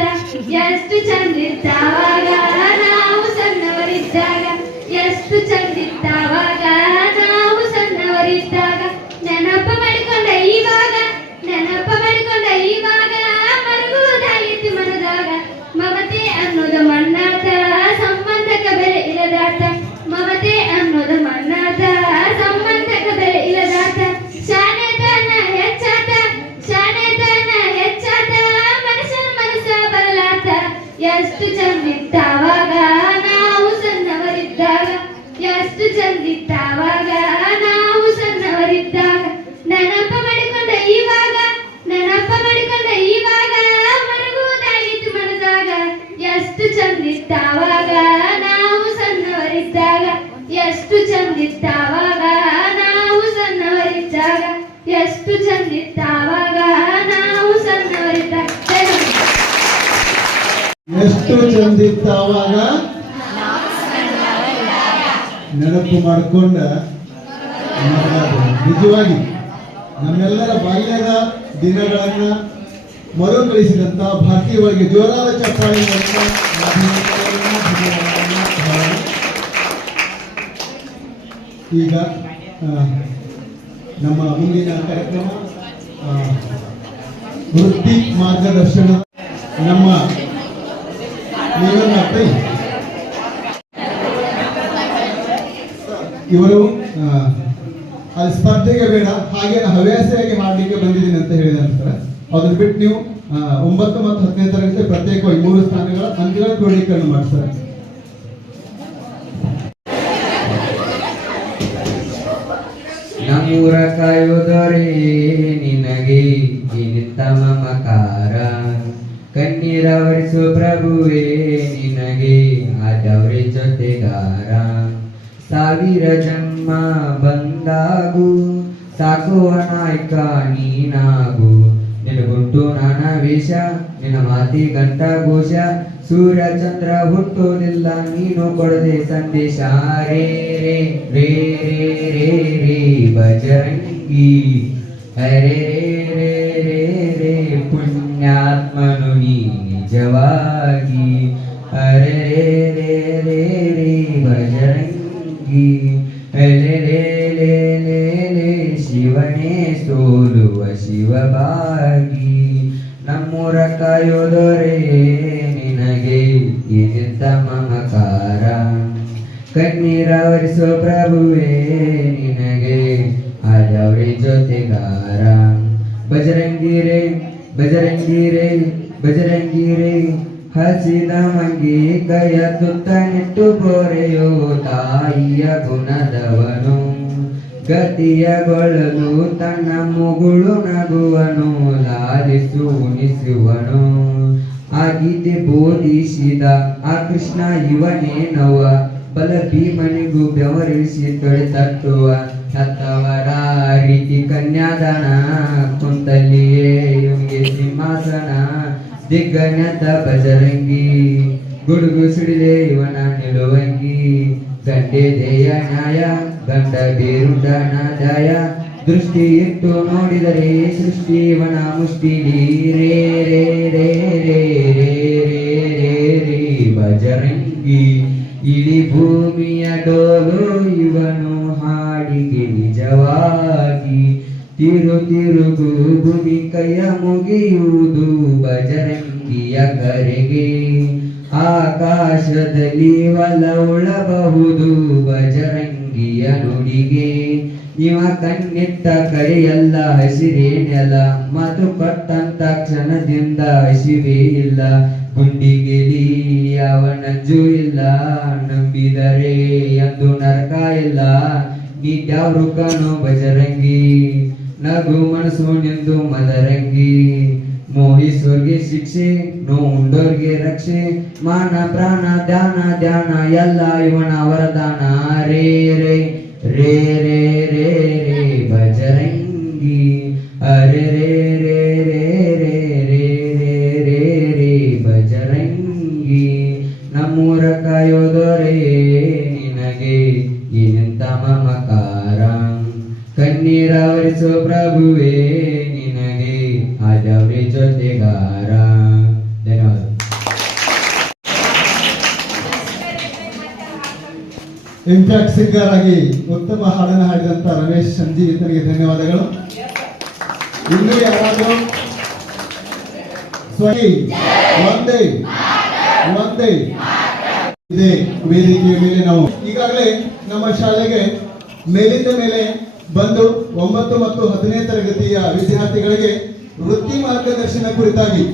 ಎಷ್ಟು ಚಂದಿತ್ತಾವಾಗ ನಾವು ಸಣ್ಣವರಿದ್ದಾಗ ಎಷ್ಟು ಚಂದಿತ್ತಾವಾಗ ನಾವು ಸಣ್ಣವರಿದ್ದಾಗ ನೆನಪ ಮಾಡಿಕೊಂಡ ಇವಾಗ ಮರುಗುವುದಾಗಿತ್ತು ಮನದಾಗ ಮಮತೆ ಅನ್ನೋದು ಮಣ್ಣಾತ ಸಂಬಂಧಕ ಬೆಲೆ ಇಲ್ಲದಾತ ಮಮತೆ ಅನ್ನೋದು ಮಣ್ಣಾತ ಸಂಬಂಧಕ ಬೆಲೆ ಇಲ್ಲದಾತ ಶಾಣೆತನ ಹೆಚ್ಚಾತ ಮನುಷ್ಯನ ಮನಸ್ಸ ಬದಲಾತ ಎಷ್ಟು ಚಂದಿತ್ತಾವಾಗ ನಾವು ಸಣ್ಣವರಿದ್ದಾಗ ಎಷ್ಟು ಚಂದಿತ್ತಾವಾಗ ನಾವು ಸಣ್ಣವರಿದ್ದಾಗ ನೆನಪ ಮಾಡಿಕೊಂಡ ಇವಾಗ ಮರುಗುವುದಾಗಿತ್ತು ಮನದಾಗ ಎಷ್ಟು ಚಂದಿತ್ತಾವಾಗ ನಾವು ಸಣ್ಣವರಿದ್ದಾಗ ಎಷ್ಟು ಚಂದಿತ್ತಾವಾಗ ನಾವು ಸಣ್ಣವರಿದ್ದಾಗ ಎಷ್ಟು ಚಂದಿತ್ತಾವಾಗ ನಾವು ಸಣ್ಣವರಿದ್ದಾಗ ಎಷ್ಟು ಚಂದಿತ್ತಾವಾಗ ನೆನಪು ಮಾಡಿಕೊಂಡ ನಿಜವಾಗಿ ನಮ್ಮೆಲ್ಲರ ಬಾಲ್ಯದ ದಿನಗಳನ್ನ ಮರುಕಳಿಸಿದಂತ ಭಾರತೀಯವಾಗಿ ಜೋರಾದ ಚಪ್ಪಾಳೆ ಮೂಲಕ ಈಗ ನಮ್ಮ ಮುಂದಿನ ಕಾರ್ಯಕ್ರಮ ವೃತ್ತಿ ಮಾರ್ಗದರ್ಶನ ನಮ್ಮ ಇವರು ಅಲ್ಲಿ ಸ್ಪರ್ಧೆಗೆ ಬೇಡ ಹಾಗೆ ಹವ್ಯಾಸಿಯಾಗಿ ಮಾಡ್ಲಿಕ್ಕೆ ಬಂದಿದ್ದೀನಿ ಅಂತ ಹೇಳಿದ ನಂತರ ಅದನ್ನ ಬಿಟ್ಟು ನೀವು 9 ಮತ್ತು 10ನೇ ತರಗತಿ ಪ್ರತ್ಯೇಕವಾಗಿ 3 ಸ್ಥಾನಗಳ ಅಂಕಗಳ ಕ್ರೋಢೀಕರಣ ಮಾಡ್ತಾರೆ. ನಮ್ಮೂರ ಕಾಯೋದರೇ ನಿನಗೆ ನಿಂತ ಮಮಕಾರ ಕಣ್ಣೀರ ಒರೆಸು ಪ್ರಭುವೇ ನಿನಗೆ ಆದವ್ರೆ ಜೊತೆಗಾರ 1000 ಜನ್ಮ ಬಂದಾಗು ಸಾಕುವ ನಾಯಕ ನೀನಾಗು ನಿನಗುಂಟು ನಾನಾ ವೇಷ ನಿನ್ನ ಮಾತಿ ಗಂಟ ಘೋಷ ಸೂರ್ಯ ಚಂದ್ರ ಹುಟ್ಟೋದಿಲ್ಲ ನೀನು ಕೊಡದೆ ಸಂದೇಶ ರೇ ರೇ ರೇ ರೇ ರೇ ರೇ ಬಜರಂಗಿ ಹರೇ ರೇ ರೇ ರೇ ಪುಣ್ಯಾತ್ಮನು ನೀ ನಿಜವಾಗಿ ಹರೇ ರೇ ರೇ ರೇ ಬಜರಂಗಿ ರೇ ರೇ ರೇ ರೇ ರೇ ಶಿವನೇ ಸೋಲುವ ಶಿವಭಾಗಿ ನಮ್ಮೂರ ಕಾಯೋದೊರೆ ನಿನಗೆ ಇನಿಂತ ಮಮಕಾರ ಕಣ್ಣೀರ ಒರೆಸೋ ಪ್ರಭುವೇ ನಿನಗೆ ಆದವ್ರೆ ಜೊತೆಗಾರ ಬಜರಂಗಿರೇ ಬಜರಂಗಿರೇ ಬಜರಂಗಿರೇ ಹಸಿದ ಮಂಗಿ ಕೈಯ ತುತ್ತ ನಿಟ್ಟು ಪೊರೆಯೋ ತಾಯಿಯ ಗುಣದವನು ಗತಿಯಗೊಳ್ಳಲು ತನ್ನ ಮುಗುಳು ನಗುವನು ಲಾಲಿಸು ಉಣಿಸುವನು ಆ ಗೀತೆ ಬೋಧಿಸಿದ ಆ ಕೃಷ್ಣ ಇವನೇ ನವ ಬಲ ಭೀಮನಿಗೂ ಬೆವರಿಸಿ ತೊಳೆತಟ್ಟುವ ಹತ್ತವರ ರೀತಿ ಕನ್ಯಾದಾನ ಕುಂತಲ್ಲಿಯೇ ಇವನಿಗೆ ಸಿಂಹಾಸನ ದಿಗ್ಗಣ್ಯದ ಬಜರಂಗಿ ಗುಡುಗು ಸಿಡಿದೆ ಇವನ ನಿಲುವಂಗಿ ಗಂಡೆ ದೇಯ ನ್ಯಾಯ ಗಂಡ ಬೇರುಂಡನಾದಾಯ ದೃಷ್ಟಿ ಇಟ್ಟು ನೋಡಿದರೆ ಸೃಷ್ಟಿ ಇವನ ಮುಷ್ಟಿಲಿ ರೇ ರೇ ರೇ ರೇ ರೇ ರೇ ರೇ ರೇ ಬಜರಂಗಿ ಇಡೀ ಭೂಮಿಯ ಡೋಲು ಇವನು ತಿರುಗು ಭೂಮಿ ಕೈಯ ಮುಗಿಯುವುದು ಬಜರಂಗಿಯ ಕರೆಗೆ. ಆಕಾಶದಲ್ಲಿ ಒಲ ಉಳಬಹುದು ಬಜರಂಗಿಯ ನುಡಿಗೆ. ಇವ ಕಣ್ಣಿಟ್ಟ ಕರೆಯಲ್ಲ ಹಸಿರೇ ನೆಲ, ಮಾತು ಕೊಟ್ಟಂತ ಕ್ಷಣದಿಂದ ಹಸಿವೇ ಇಲ್ಲ. ಗುಂಡಿಗೆಲಿ ಯಾವ ನಂಜು ಇಲ್ಲ, ನಂಬಿದರೆ ಎಂದು ನರಕ ಇಲ್ಲ. ನೀಡ್ಯಾವ್ರು ಕಾಣೋ ಬಜರಂಗಿ, ನಗು ಮನಸ್ಸು ನಿಂದು ಮದರಂಗಿ. ಮೋಹಿಸೋರ್ಗೆ ಶಿಕ್ಷೆ, ನೋವುಂಡೋರ್ಗೆ ರಕ್ಷೆ. ಮಾನ ಪ್ರಾಣ ಧ್ಯಾನ ಧ್ಯಾನ ಎಲ್ಲ ಇವನ ವರದಾನ. ರೇ ರೇ ರೇ ರೇ ರೇ ರೇ ಬಜರಂಗಿ. ಅರೆ ರೇ ರೇ ರೇ ರೇ ರೇ ರೇ ರೇ ರೇ ಬಜರಂಗಿ. ನಮ್ಮೂರ ಕಾಯೋದೊರೆ ನಿನಗೆ ಏನಂತ ಮಮಕಾರ. ಕಣ್ಣೀರಾವರಿಸೋ ಪ್ರಭುವೇ ನಿನಗೆ ಆದವ್ರೆ ಜೊತೆಗಾರ. ಧನ್ಯವಾದ. ಇಂಪ್ಯಾಕ್ಟ್ ಸಿಂಗರ್ ಆಗಿ ಉತ್ತಮ ಹಾಡನ್ನು ಹಾಡಿದಂತ ರಮೇಶ್ ಸಂಜೀವಿತನಿಗೆ ಧನ್ಯವಾದಗಳು. ಇನ್ನೂ ಯಾರಾದರೂ ಒಂದೇ ಇದೇ ವೇದಿಕೆಯ ಮೇಲೆ ನಾವು ಈಗಾಗಲೇ ನಮ್ಮ ಶಾಲೆಗೆ ಮೇಲಿಂದ ಮೇಲೆ ಬಂದು 9 ಮತ್ತು 10ನೇ ತರಗತಿಯ ವಿದ್ಯಾರ್ಥಿಗಳಿಗೆ ವೃತ್ತಿ ಮಾರ್ಗದರ್ಶನ ಕುರಿತಾಗಿ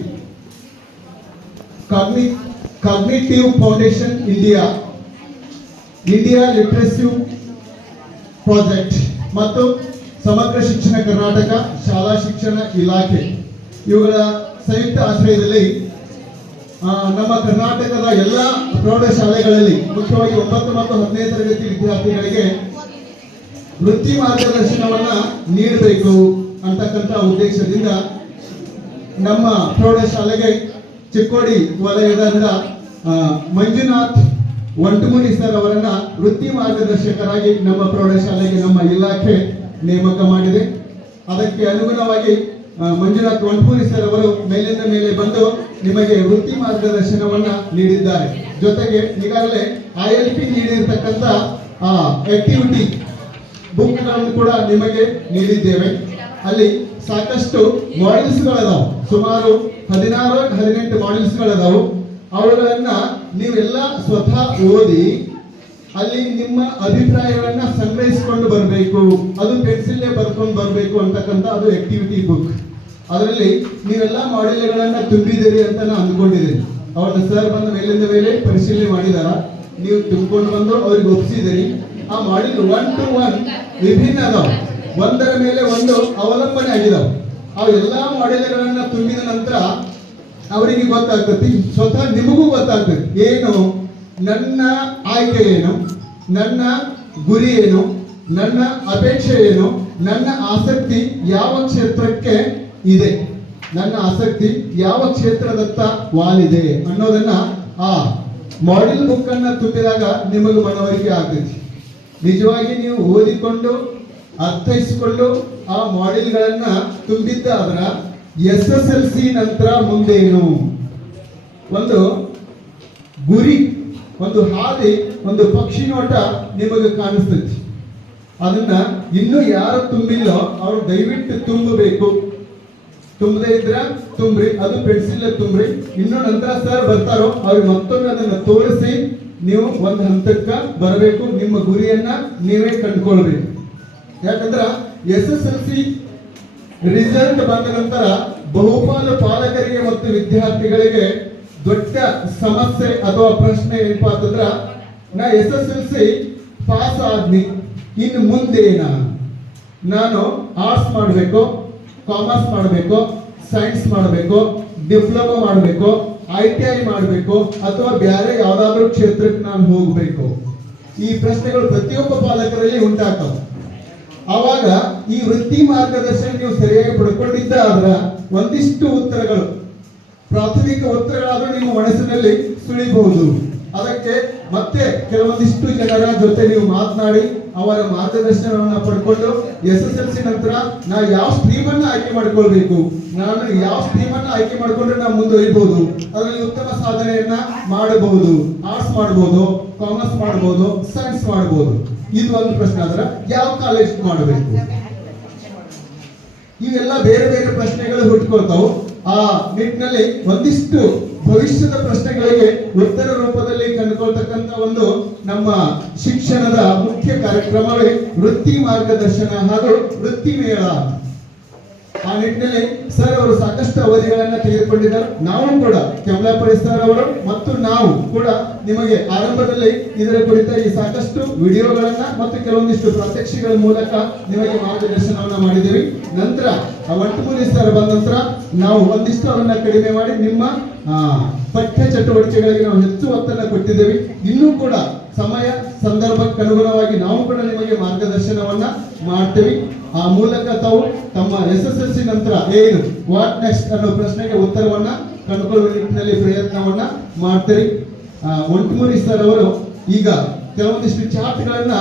cognitive foundation India literacy project ಮತ್ತು ಸಮಗ್ರ ಶಿಕ್ಷಣ ಕರ್ನಾಟಕ ಶಾಲಾ ಶಿಕ್ಷಣ ಇಲಾಖೆ ಇವುಗಳ ಸಂಯುಕ್ತ ಆಶ್ರಯದಲ್ಲಿ ನಮ್ಮ ಕರ್ನಾಟಕದ ಎಲ್ಲ ಪ್ರೌಢಶಾಲೆಗಳಲ್ಲಿ ಮುಖ್ಯವಾಗಿ 9 ಮತ್ತು 10ನೇ ತರಗತಿ ವಿದ್ಯಾರ್ಥಿಗಳಿಗೆ ವೃತ್ತಿ ಮಾರ್ಗದರ್ಶನವನ್ನ ನೀಡಬೇಕು ಅಂತಕ್ಕಂಥ ಉದ್ದೇಶದಿಂದ ನಮ್ಮ ಪ್ರೌಢಶಾಲೆಗೆ ಚಿಕ್ಕೋಡಿ ವಲಯದಿಂದ ಮಂಜುನಾಥ್ ವಂಟಮುನಿ ಸರ್ ಅವರನ್ನ ವೃತ್ತಿ ಮಾರ್ಗದರ್ಶಕರಾಗಿ ನಮ್ಮ ಪ್ರೌಢಶಾಲೆಗೆ ನಮ್ಮ ಇಲಾಖೆ ನೇಮಕ ಮಾಡಿದೆ. ಅದಕ್ಕೆ ಅನುಗುಣವಾಗಿ ಮಂಜುನಾಥ್ ವಂಟಮುನಿ ಸರ್ ಅವರು ಮೇಲಿಂದ ಮೇಲೆ ಬಂದು ನಿಮಗೆ ವೃತ್ತಿ ಮಾರ್ಗದರ್ಶನವನ್ನ ನೀಡಿದ್ದಾರೆ. ಜೊತೆಗೆ ಈಗಾಗಲೇ ILP ನೀಡಿರ್ತಕ್ಕಂಥ ಆಕ್ಟಿವಿಟಿ ಬುಕ್ಗಳನ್ನು ಕೂಡ ನಿಮಗೆ ನೀಡಿದ್ದೇವೆ. ಅಲ್ಲಿ ಸಾಕಷ್ಟು ಮಾಡೆಲ್ಸ್ಗಳದಾವು, ಸುಮಾರು 16-18 ಮಾಡೆಲ್ಸ್ಗಳದಾವು. ಅವುಗಳನ್ನ ನೀವೆಲ್ಲ ಸ್ವತಃ ಓದಿ ಅಲ್ಲಿ ನಿಮ್ಮ ಅಭಿಪ್ರಾಯವನ್ನ ಸಂಗ್ರಹಿಸಿಕೊಂಡು ಬರಬೇಕು. ಅದು ಪೆನ್ಸಿಲ್ಲೇ ಬರ್ಕೊಂಡು ಬರಬೇಕು ಅಂತಕ್ಕಂಥ ಅದು ಆಕ್ಟಿವಿಟಿ ಬುಕ್. ಅದರಲ್ಲಿ ನೀವೆಲ್ಲ ಮಾಡೆಲ್ಗಳನ್ನ ತುಂಬಿದಿರಿ ಅಂತ ನಾನು ಅಂದ್ಕೊಂಡಿದ್ದೀನಿ. ಅವ್ರನ್ನ ಸರ್ ಬಂದು ಮೇಲಿಂದ ಮೇಲೆ ಪರಿಶೀಲನೆ ಮಾಡಿದಾರ, ನೀವು ತುಂಬಿಕೊಂಡು ಬಂದು ಅವ್ರಿಗೆ ಒಪ್ಪಿಸಿದಿರಿ. ಆ ಮಾಡೆಲ್ 1 to 1 ವಿಭಿನ್ನ ಅದಾವ, ಒಂದರ ಮೇಲೆ ಒಂದು ಅವಲಂಬನೆ ಆಗಿದಾವ. ಅವೆಲ್ಲ ಮಾಡೆಲ್ಗಳನ್ನ ತುಂಬಿದ ನಂತರ ಅವರಿಗೆ ಗೊತ್ತಾಗ್ತತಿ, ಸ್ವತಃ ನಿಮಗೂ ಗೊತ್ತಾಗ್ತದೆ ಏನು ನನ್ನ ಆಯ್ಕೆ ಏನು, ನನ್ನ ಗುರಿ ಏನು, ನನ್ನ ಅಪೇಕ್ಷೆ ಏನು, ನನ್ನ ಆಸಕ್ತಿ ಯಾವ ಕ್ಷೇತ್ರಕ್ಕೆ ಇದೆ, ನನ್ನ ಆಸಕ್ತಿ ಯಾವ ಕ್ಷೇತ್ರದತ್ತ ವಾಲಿದೆ ಅನ್ನೋದನ್ನ ಆ ಮಾಡೆಲ್ ಬುಕ್ ಅನ್ನ ತುಂಬಿದಾಗ ನಿಮಗೆ ಮನವರಿಕೆ ಆಗ್ತೈತಿ. ನಿಜವಾಗಿ ನೀವು ಓದಿಕೊಂಡು ಅರ್ಥೈಸಿಕೊಂಡು ಆ ಮಾಡೆಲ್ಗಳನ್ನ ತುಂಬಿದ್ದಾದ್ರ SSLC ನಂತರ ಮುಂದೇನು ಒಂದು ಗುರಿ, ಒಂದು ಹಾದಿ, ಒಂದು ಪಕ್ಷಿ ನೋಟ ನಿಮಗೆ ಕಾಣಿಸ್ತೈತಿ. ಅದನ್ನ ಇನ್ನು ಯಾರು ತುಂಬಿಲ್ಲೋ ಅವ್ರು ದಯವಿಟ್ಟು ತುಂಬಬೇಕು. ತುಂಬದೇ ಇದ್ರ ತುಂಬ್ರಿ, ಅದು ಪೆನ್ಸಿಲ್ ತುಂಬ್ರಿ. ಇನ್ನು ನಂತರ ಸರ್ ಬರ್ತಾರೋ ಅವ್ರಿಗೆ ಮತ್ತೊಮ್ಮೆ ಅದನ್ನ ತೋರಿಸಿ ನೀವು ಒಂದು ಹಂತಕ್ಕ ಬರಬೇಕು. ನಿಮ್ಮ ಗುರಿಯನ್ನ ನೀವೇ ಕಂಡುಕೊಳ್ಬೇಕು. ಯಾಕಂದ್ರ SSLC ರಿಸಲ್ಟ್ ಬಂದ ನಂತರ ಬಹುಪಾಲು ಪಾಲಕರಿಗೆ ಮತ್ತು ವಿದ್ಯಾರ್ಥಿಗಳಿಗೆ ದೊಡ್ಡ ಸಮಸ್ಯೆ ಅಥವಾ ಪ್ರಶ್ನೆ ಏನಪ್ಪಾ ಅಂತಂದ್ರ, ನಾ SSLC ಪಾಸ್ ಆದ್ನಿ, ಇನ್ನು ಮುಂದೇನ, ನಾನು ಆರ್ಟ್ಸ್ ಮಾಡಬೇಕು, ಕಾಮರ್ಸ್ ಮಾಡಬೇಕು, ಸೈನ್ಸ್ ಮಾಡಬೇಕು, ಡಿಪ್ಲೊಮಾ ಮಾಡಬೇಕು, ITI ಮಾಡಬೇಕು, ಅಥವಾ ಬೇರೆ ಯಾವ್ದಾದ್ರು ಕ್ಷೇತ್ರಕ್ಕೆ ನಾನು ಹೋಗ್ಬೇಕು? ಈ ಪ್ರಶ್ನೆಗಳು ಪ್ರತಿಯೊಬ್ಬ ಪಾಲಕರಲ್ಲಿ ಉಂಟಾಗ್ತವೆ. ಆವಾಗ ಈ ವೃತ್ತಿ ಮಾರ್ಗದರ್ಶನ ನೀವು ಸರಿಯಾಗಿ ಪಡ್ಕೊಂಡಿದ್ದ ಆದ್ರ ಒಂದಿಷ್ಟು ಉತ್ತರಗಳು, ಪ್ರಾಥಮಿಕ ಉತ್ತರಗಳಾದ್ರೂ ನಿಮ್ಮ ಮನಸ್ಸಿನಲ್ಲಿ ಸುಳಿಬಹುದು. ಅದಕ್ಕೆ ಮತ್ತೆ ಕೆಲವೊಂದಿಷ್ಟು ಜನರ ಜೊತೆ ನೀವು ಮಾತನಾಡಿ ಅವರ ಮಾರ್ಗದರ್ಶನವನ್ನ ಪಡ್ಕೊಂಡು SSLC ನಂತರ ನಾ ಯಾವ ಸ್ಟ್ರೀಮ್ ಅನ್ನ ಆಯ್ಕೆ ಮಾಡ್ಕೊಳ್ಬೇಕು, ನಾನು ಯಾವ ಸ್ಟ್ರೀಮ್ ಅನ್ನ ಆಯ್ಕೆ ಮಾಡ್ಕೊಂಡ್ರೆ ನಾವು ಮುಂದುವರಿಬಹುದು, ಅದರಲ್ಲಿ ಉತ್ತಮ ಸಾಧನೆಯನ್ನ ಮಾಡಬಹುದು. ಆರ್ಟ್ಸ್ ಮಾಡಬಹುದು, ಕಾಮರ್ಸ್ ಮಾಡಬಹುದು, ಸೈನ್ಸ್ ಮಾಡಬಹುದು. ಇದು ಒಂದು ಪ್ರಶ್ನೆ. ಆದ್ರೆ ಯಾವ ಕಾಲೇಜ್ ಮಾಡಬೇಕು? ಇವೆಲ್ಲ ಬೇರೆ ಬೇರೆ ಪ್ರಶ್ನೆಗಳು ಹುಟ್ಕೊಳ್ತಾವು. ಆ ನಿಟ್ಟಿನಲ್ಲಿ ಒಂದಿಷ್ಟು ಭವಿಷ್ಯದ ಪ್ರಶ್ನೆಗಳಿಗೆ ಉತ್ತರ ರೂಪದಲ್ಲಿ ಕಂಡುಕೊಳ್ತಕ್ಕಂಥ ಒಂದು ನಮ್ಮ ಶಿಕ್ಷಣದ ಮುಖ್ಯ ಕಾರ್ಯಕ್ರಮವೇ ವೃತ್ತಿ ಮಾರ್ಗದರ್ಶನ ಹಾಗೂ ವೃತ್ತಿ ಮೇಳ. ಆ ನಿಟ್ಟಿನಲ್ಲಿ ಸರ್ ಅವರು ಸಾಕಷ್ಟು ಅವಧಿಗಳನ್ನ ತೆಗೆದುಕೊಂಡಿದ್ದಾರೆ. ನಾವು ಕೂಡ ಕಮಲಾಪುರಿ ಸರ್ ಅವರು ಮತ್ತು ನಾವು ಕೂಡ ನಿಮಗೆ ಆರಂಭದಲ್ಲಿ ಇದರ ಕುರಿತಾಗಿ ಸಾಕಷ್ಟು ವಿಡಿಯೋಗಳನ್ನ ಮತ್ತು ಕೆಲವೊಂದಿಷ್ಟು ಪ್ರಾತ್ಯಕ್ಷಿಗಳ ಮೂಲಕ ನಿಮಗೆ ಮಾರ್ಗದರ್ಶನವನ್ನ ಮಾಡಿದ್ದೇವೆ. ನಂತರ ಒಂಟಮೂರಿ ಸರ್ ಬಂದ ನಂತರ ನಾವು ಒಂದಿಷ್ಟು ಅವನ್ನ ಕಡಿಮೆ ಮಾಡಿ ನಿಮ್ಮ ಪಠ್ಯ ಚಟುವಟಿಕೆಗಳಿಗೆ ನಾವು ಹೆಚ್ಚು ಒತ್ತನ್ನು ಕೊಟ್ಟಿದ್ದೇವೆ. ಇನ್ನೂ ಕೂಡ ಸಮಯ ಸಂದರ್ಭಕ್ಕೆ ಅನುಗುಣವಾಗಿ ನಾವು ಕೂಡ ನಿಮಗೆ ಮಾರ್ಗದರ್ಶನವನ್ನ ಮಾಡ್ತೇವೆ. ಆ ಮೂಲಕ ತಾವು ತಮ್ಮ SSLC ನಂತರ ಏನು ವಾಟ್ ನೆಕ್ಸ್ಟ್ ಅನ್ನೋ ಪ್ರಶ್ನೆಗೆ ಉತ್ತರವನ್ನ ಕಂಡುಕೊಳ್ಳುವ ನಿಟ್ಟಿನಲ್ಲಿ ಪ್ರಯತ್ನವನ್ನ ಮಾಡ್ತೀರಿ. ಒಂಟಮೂರಿ ಸರ್ ಅವರು ಈಗ ಕೆಲವೊಂದಿಷ್ಟು ಚಾರ್ಟ್ಗಳನ್ನ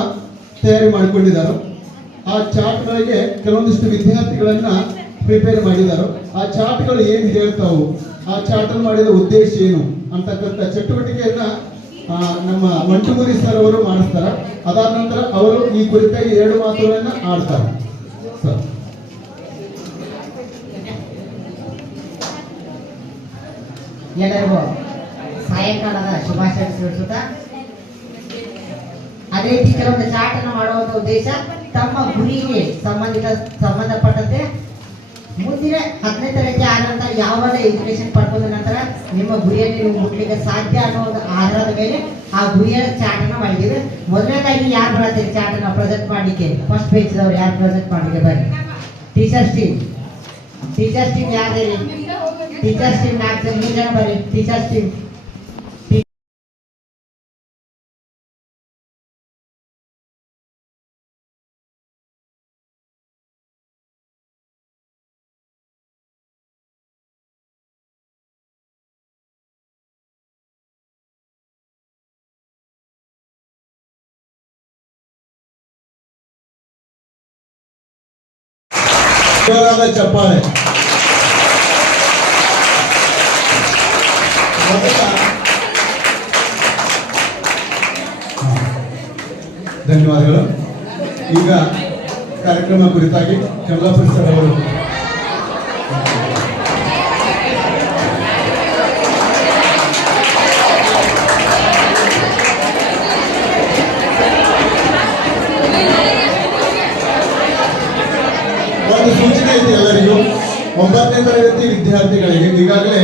ತಯಾರಿ ಮಾಡಿಕೊಂಡಿದ್ದಾರೆ. ಆ ಚಾರ್ಟ್ಗಳಿಗೆ ಕೆಲವೊಂದಿಷ್ಟು ವಿದ್ಯಾರ್ಥಿಗಳನ್ನ ಪ್ರಿಪೇರ್ ಮಾಡಿದ್ದಾರೆ. ಆ ಚಾರ್ಟ್ಗಳು ಏನು ಹೇಳ್ತಾವು, ಆ ಚಾರ್ಟ್ ಮಾಡಿದ ಉದ್ದೇಶ ಏನು ಅಂತಕ್ಕಂಥ ಚಟುವಟಿಕೆಯನ್ನ ನಮ್ಮ ಒಂಟಮೂರಿ ಸರ್ ಅವರು ಮಾಡಿಸ್ತಾರೆ. ಅದಾದ ನಂತರ ಅವರು ಈ ಕುರಿತಾಗಿ 2 ಮಾತುಗಳನ್ನ ಆಡ್ತಾರೆ. ಸರ್ ಎಲ್ಲರಿಗೂ ಸಾಯಂಕಾಲದ ಶುಭಾಶಯ ತಿಳಿಸುತ್ತಾ, ಅದೇ ರೀತಿ ಕೆಲವೊಂದು ಚಾರ್ಟ್ ಅನ್ನು ಮಾಡುವಂತ ಉದ್ದೇಶ ತಮ್ಮ ಗುರಿಗೆ ಸಂಬಂಧಪಟ್ಟಂತೆ ಮುಂದಿನ 10ನೇ ತರಗತಿ ಆದ ನಂತರ ಯಾವೆಲ್ಲ ಎಜುಕೇಶನ್ ಪಡ್ಕೊಂಡ ನಂತರ ನಿಮ್ಮ ಗುರಿಯನ್ನು ನೀವು ಮುಟ್ಲಿಕ್ಕೆ ಸಾಧ್ಯ ಅನ್ನೋ ಒಂದು ಆಧಾರದ ಮೇಲೆ ಆ ಗುರಿಯ ಚಾರ್ಟ್ ಅನ್ನ ಮಾಡಿದ್ದೀವಿ. ಮೊದಲನೇದಾಗಿ ಯಾರು ಬರ್ತೀರಿ ಚಾರ್ಟ್ ಅನ್ನ ಪ್ರೆಸೆಂಟ್ ಮಾಡ್ಲಿಕ್ಕೆ? ಫಸ್ಟ್ ಪೇಜ್ ದವರು ಯಾರು ಪ್ರೆಸೆಂಟ್ ಮಾಡ್ಲಿಕ್ಕೆ ಬರ್ರಿ? ಟೀಚರ್ಸ್ ಟೀಮ್ ಯಾರು? ಟೀಚರ್ಸ್ ಟೀಮ್ 4 ಜನ ಬರ್ರಿ. ಟೀಚರ್ಸ್ ಟೀಮ್ ಜೋರಾದ ಚಪ್ಪಾಳೆ. ಧನ್ಯವಾದಗಳು. ಈಗ ಕಾರ್ಯಕ್ರಮ ಕುರಿತಾಗಿ ಕಮಲಾಪುರಿ ಸರ್ ಅವರು ಒಂದು ಸೂಚನೆ ಇದೆ ಎಲ್ಲರಿಗೂ. 9ನೇ ತರಗತಿ ವಿದ್ಯಾರ್ಥಿಗಳಿಗೆ ಈಗಾಗಲೇ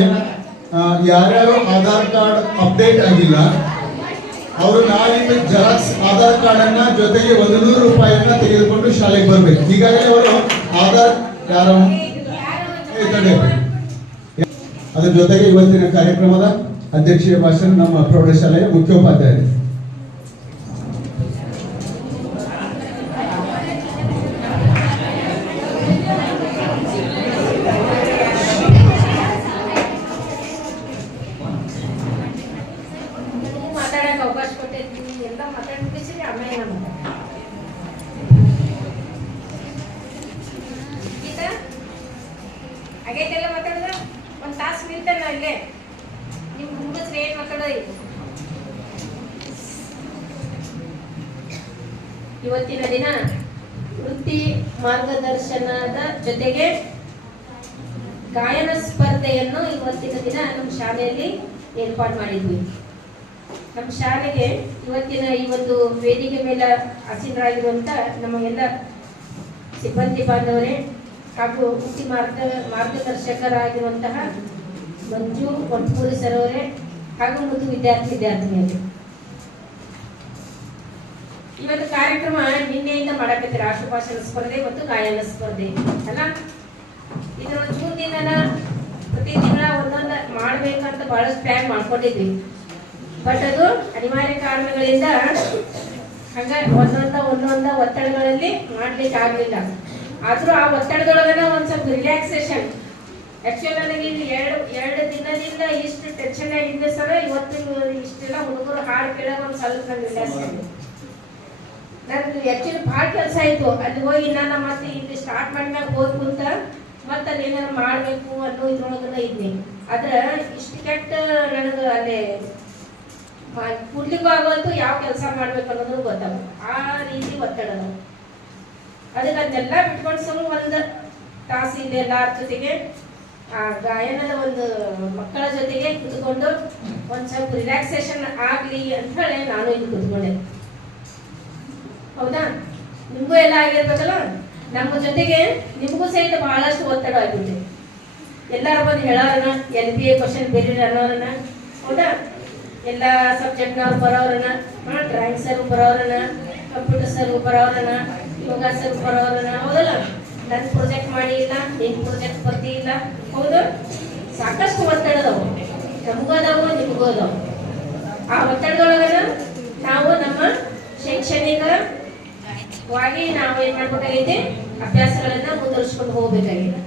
ಯಾರ್ಯಾರು ಆಧಾರ್ ಕಾರ್ಡ್ ಅಪ್ಡೇಟ್ ಆಗಿಲ್ಲ ಅವರು ನಾಳಿಂದ ಜೆರಾಕ್ಸ್ ಆಧಾರ್ ಕಾರ್ಡ್ ಅನ್ನ ಜೊತೆಗೆ 100 ರೂಪಾಯಿಯನ್ನ ತೆಗೆದುಕೊಂಡು ಶಾಲೆಗೆ ಬರ್ಬೇಕು. ಈಗಾಗಲೇ ಅವರು ಆಧಾರ್ ಅದ್ರ ಜೊತೆಗೆ ಇವತ್ತಿನ ಕಾರ್ಯಕ್ರಮದ ಅಧ್ಯಕ್ಷೀಯ ಭಾಷಣ ನಮ್ಮ ಪ್ರೌಢಶಾಲೆಯ ಮುಖ್ಯೋಪಾಧ್ಯಾಯರು. ಹಾಗೈತೆಲ್ಲ ಮಾತಾಡಿದ ಒಂದು ತಾಸು ನಿಲ್ತಾನ ಇಲ್ಲೇ ನಿಮ್ಮ ಹುಡುಗಸ್ರು ಏನು ಮಾತಾಡೋದು. ಇವತ್ತಿನ ದಿನ ವೃತ್ತಿ ಮಾರ್ಗದರ್ಶನದ ಜೊತೆಗೆ ಗಾಯನ ಸ್ಪರ್ಧೆಯನ್ನು ಇವತ್ತಿನ ದಿನ ನಮ್ಮ ಶಾಲೆಯಲ್ಲಿ ಏರ್ಪಾಡು ಮಾಡಿದ್ವಿ. ನಮ್ಮ ಶಾಲೆಗೆ ಇವತ್ತಿನ ಈ ಒಂದು ವೇದಿಕೆ ಮೇಲೆ ಆಸೀನರಾಗಿರುವಂಥ ನಮ್ಮ ಎಲ್ಲ ಸಿಬ್ಬಂದಿ ಬಾಂಧವರೇ ಹಾಗೂ ವೃತ್ತಿ ಮಾರ್ಗದರ್ಶಕರಾಗಿರುವಂತಹ ಮಂಜು ಒಂಟಮೂರಿ ಸರ್ ಅವರೇ ಹಾಗೂ ಮತ್ತು ವಿದ್ಯಾರ್ಥಿನಿಯರು, ಇವತ್ತು ಕಾರ್ಯಕ್ರಮ ನಿನ್ನೆಯಿಂದ ಮಾಡಕತ್ತೀರ ಆಶುಭಾಷಣ ಸ್ಪರ್ಧೆ ಮತ್ತು ಗಾಯನ ಸ್ಪರ್ಧೆ ಅಲ್ಲ. ಇದನ್ನು ಜೂನ್ ದಿನ ಪ್ರತಿ ತಿಂಗಳ ಒಂದೊಂದು ಮಾಡ್ಬೇಕಂತ ಬಹಳಷ್ಟು ಪ್ಲಾನ್ ಮಾಡ್ಕೊಂಡಿದ್ವಿ. ಬಟ್ ಅದು ಅನಿವಾರ್ಯ ಕಾರಣಗಳಿಂದ ಹಂಗ ಒಂದೊಂದ ಒತ್ತಡಗಳಲ್ಲಿ ಮಾಡ್ಲಿಕ್ಕೆ ಆಗ್ಲಿಲ್ಲ. ಆದ್ರೂ ಆ ಒತ್ತಡದೊಳಗನ ಒಂದ್ ಸ್ವಲ್ಪ ರಿಲ್ಯಾಕ್ಸೇಷನ್. ಆಕ್ಚುಲಿ ನನಗೆ ಇದು ಎರಡು ದಿನದಿಂದ ಇಷ್ಟು ಟೆನ್ಷನ್ ಆಗಿದ್ದೆ ಸರ್. ಇವತ್ತು ಇಷ್ಟೆಲ್ಲ ಹುಡುಗರು ಹಾಡು ಕೇಳೋ ಒಂದ್ ಸ್ವಲ್ಪ ನಂಗೆ ರಿಲ್ಯಾಕ್ಸ್ ಆಗಿದೆ. ನನ್ಗೆ ಆಕ್ಚುಲಿ ಭಾಳ ಕೆಲಸ ಆಯ್ತು. ಅಲ್ಲಿ ಹೋಗಿ ನಾನು ಮತ್ತೆ ಇಲ್ಲಿ ಸ್ಟಾರ್ಟ್ ಮಾಡಿದಾಗ ಹೋದ್ ಕುಂತ ಮತ್ತೆ ಅದೇನಾರು ಮಾಡ್ಬೇಕು ಅನ್ನೋ ಇದ್ರೊಳಗನ ಇದ್ನಿ. ಆದ್ರೆ ಇಷ್ಟು ಕೆಟ್ಟ ನನಗೆ ಅಲ್ಲೇ ಕೂಡ್ಲಿಕ್ಕೂ ಆಗೋದು, ಯಾವ ಕೆಲಸ ಮಾಡ್ಬೇಕು ಅನ್ನೋದು ಗೊತ್ತಾಗ ಆ ರೀತಿ ಒತ್ತಡ. ಅದಕ್ಕೆ ಅದನ್ನೆಲ್ಲ ಬಿಟ್ಕೊಂಡು ಸುಮ್ಮನೆ ತಾಸು ಇಲ್ಲಿ ಎಲ್ಲರ ಜೊತೆಗೆ ಆ ಗಾಯನದ ಒಂದು ಮಕ್ಕಳ ಜೊತೆಗೆ ಕುತ್ಕೊಂಡು ಒಂದು ಸ್ವಲ್ಪ ರಿಲ್ಯಾಕ್ಸೇಷನ್ ಆಗಲಿ ಅಂತ ಹೇಳಿ ನಾನು ಇಲ್ಲಿ ಕುತ್ಕೊಂಡೆ. ಹೌದಾ? ನಿಮಗೂ ಎಲ್ಲ ಆಗಿರ್ಬೇಕಲ್ಲ. ನಮ್ಮ ಜೊತೆಗೆ ನಿಮಗೂ ಸಹಿತ ಬಹಳಷ್ಟು ಒತ್ತಡ ಆಗಿಬಿಟ್ಟಿದೆ. ಎಲ್ಲರೂ ಬಂದು ಹೇಳೋರನ್ನ LBA ಕ್ವಶನ್ ಬೇರೆ ಅನ್ನೋರನ್ನ, ಹೌದಾ? ಎಲ್ಲ ಸಬ್ಜೆಕ್ಟ್ನವ್ರು ಬರೋರನ್ನ, ಡ್ರಾಯಿಂಗ್ ಸರ್ ಬರೋರನ್ನ, ಕಂಪ್ಯೂಟರ್ ಸರ್ ಬರೋರನ್ನ, ಯೋಗ ಸರ್ ಬರೋರನ್ನ, ಹೌದಲ್ಲ? ನನ್ನ ಪ್ರಾಜೆಕ್ಟ್ ಮಾಡಿ ಇಲ್ಲ, ನಿನ್ನ ಪ್ರಾಜೆಕ್ಟ್ ಬರ್ತಿ ಇಲ್ಲ, ಹೌದು? ಸಾಕಷ್ಟು ಒತ್ತಡ ಅದಾವು, ನಮಗೂ ಅದಾವು ನಿಮಗೂ ಅದಾವು. ಆ ಒತ್ತಡದೊಳಗನ ನಾವು ನಮ್ಮ ಶೈಕ್ಷಣಿಕವಾಗಿ ನಾವು ಏನು ಮಾಡ್ಬೇಕಾಗೈತೆ, ಅಭ್ಯಾಸಗಳನ್ನ ಮುಂದುವರಿಸ್ಕೊಂಡು ಹೋಗ್ಬೇಕಾಗಿದೆ.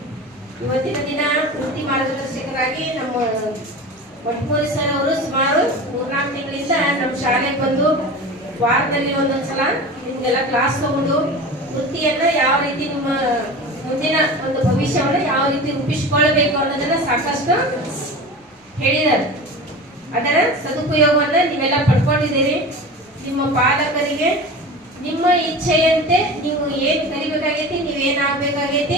ಇವತ್ತಿನ ದಿನ ವೃತ್ತಿ ಮಾರ್ಗದರ್ಶಕರಾಗಿ ನಮ್ಮ ಒಟ್ಮೂರಿ ಸರ್ ಅವರು ಸುಮಾರು 3-4 ತಿಂಗಳಿಂದ ನಮ್ಮ ಶಾಲೆಗೆ ಬಂದು ವಾರದಲ್ಲಿ ಒಂದೊಂದ್ಸಲ ನಿಮಗೆಲ್ಲ ಕ್ಲಾಸ್ ತಗೊಂಡು ವೃತ್ತಿಯನ್ನ ಯಾವ ರೀತಿ ನಿಮ್ಮ ಮುಂದಿನ ಒಂದು ಭವಿಷ್ಯವನ್ನು ಯಾವ ರೀತಿ ರೂಪಿಸಿಕೊಳ್ಳಬೇಕು ಅನ್ನೋದನ್ನ ಸಾಕಷ್ಟು ಹೇಳಿದ್ದಾರೆ. ಅದರ ಸದುಪಯೋಗವನ್ನ ನೀವೆಲ್ಲ ಪಡ್ಕೊಂಡಿದ್ದೀರಿ. ನಿಮ್ಮ ಪಾಲಕರಿಗೆ ನಿಮ್ಮ ಇಚ್ಛೆಯಂತೆ ನೀವು ಏನ್ ಕಲಿಬೇಕಾಗೈತಿ, ನೀವೇನಾಗಬೇಕಾಗೈತಿ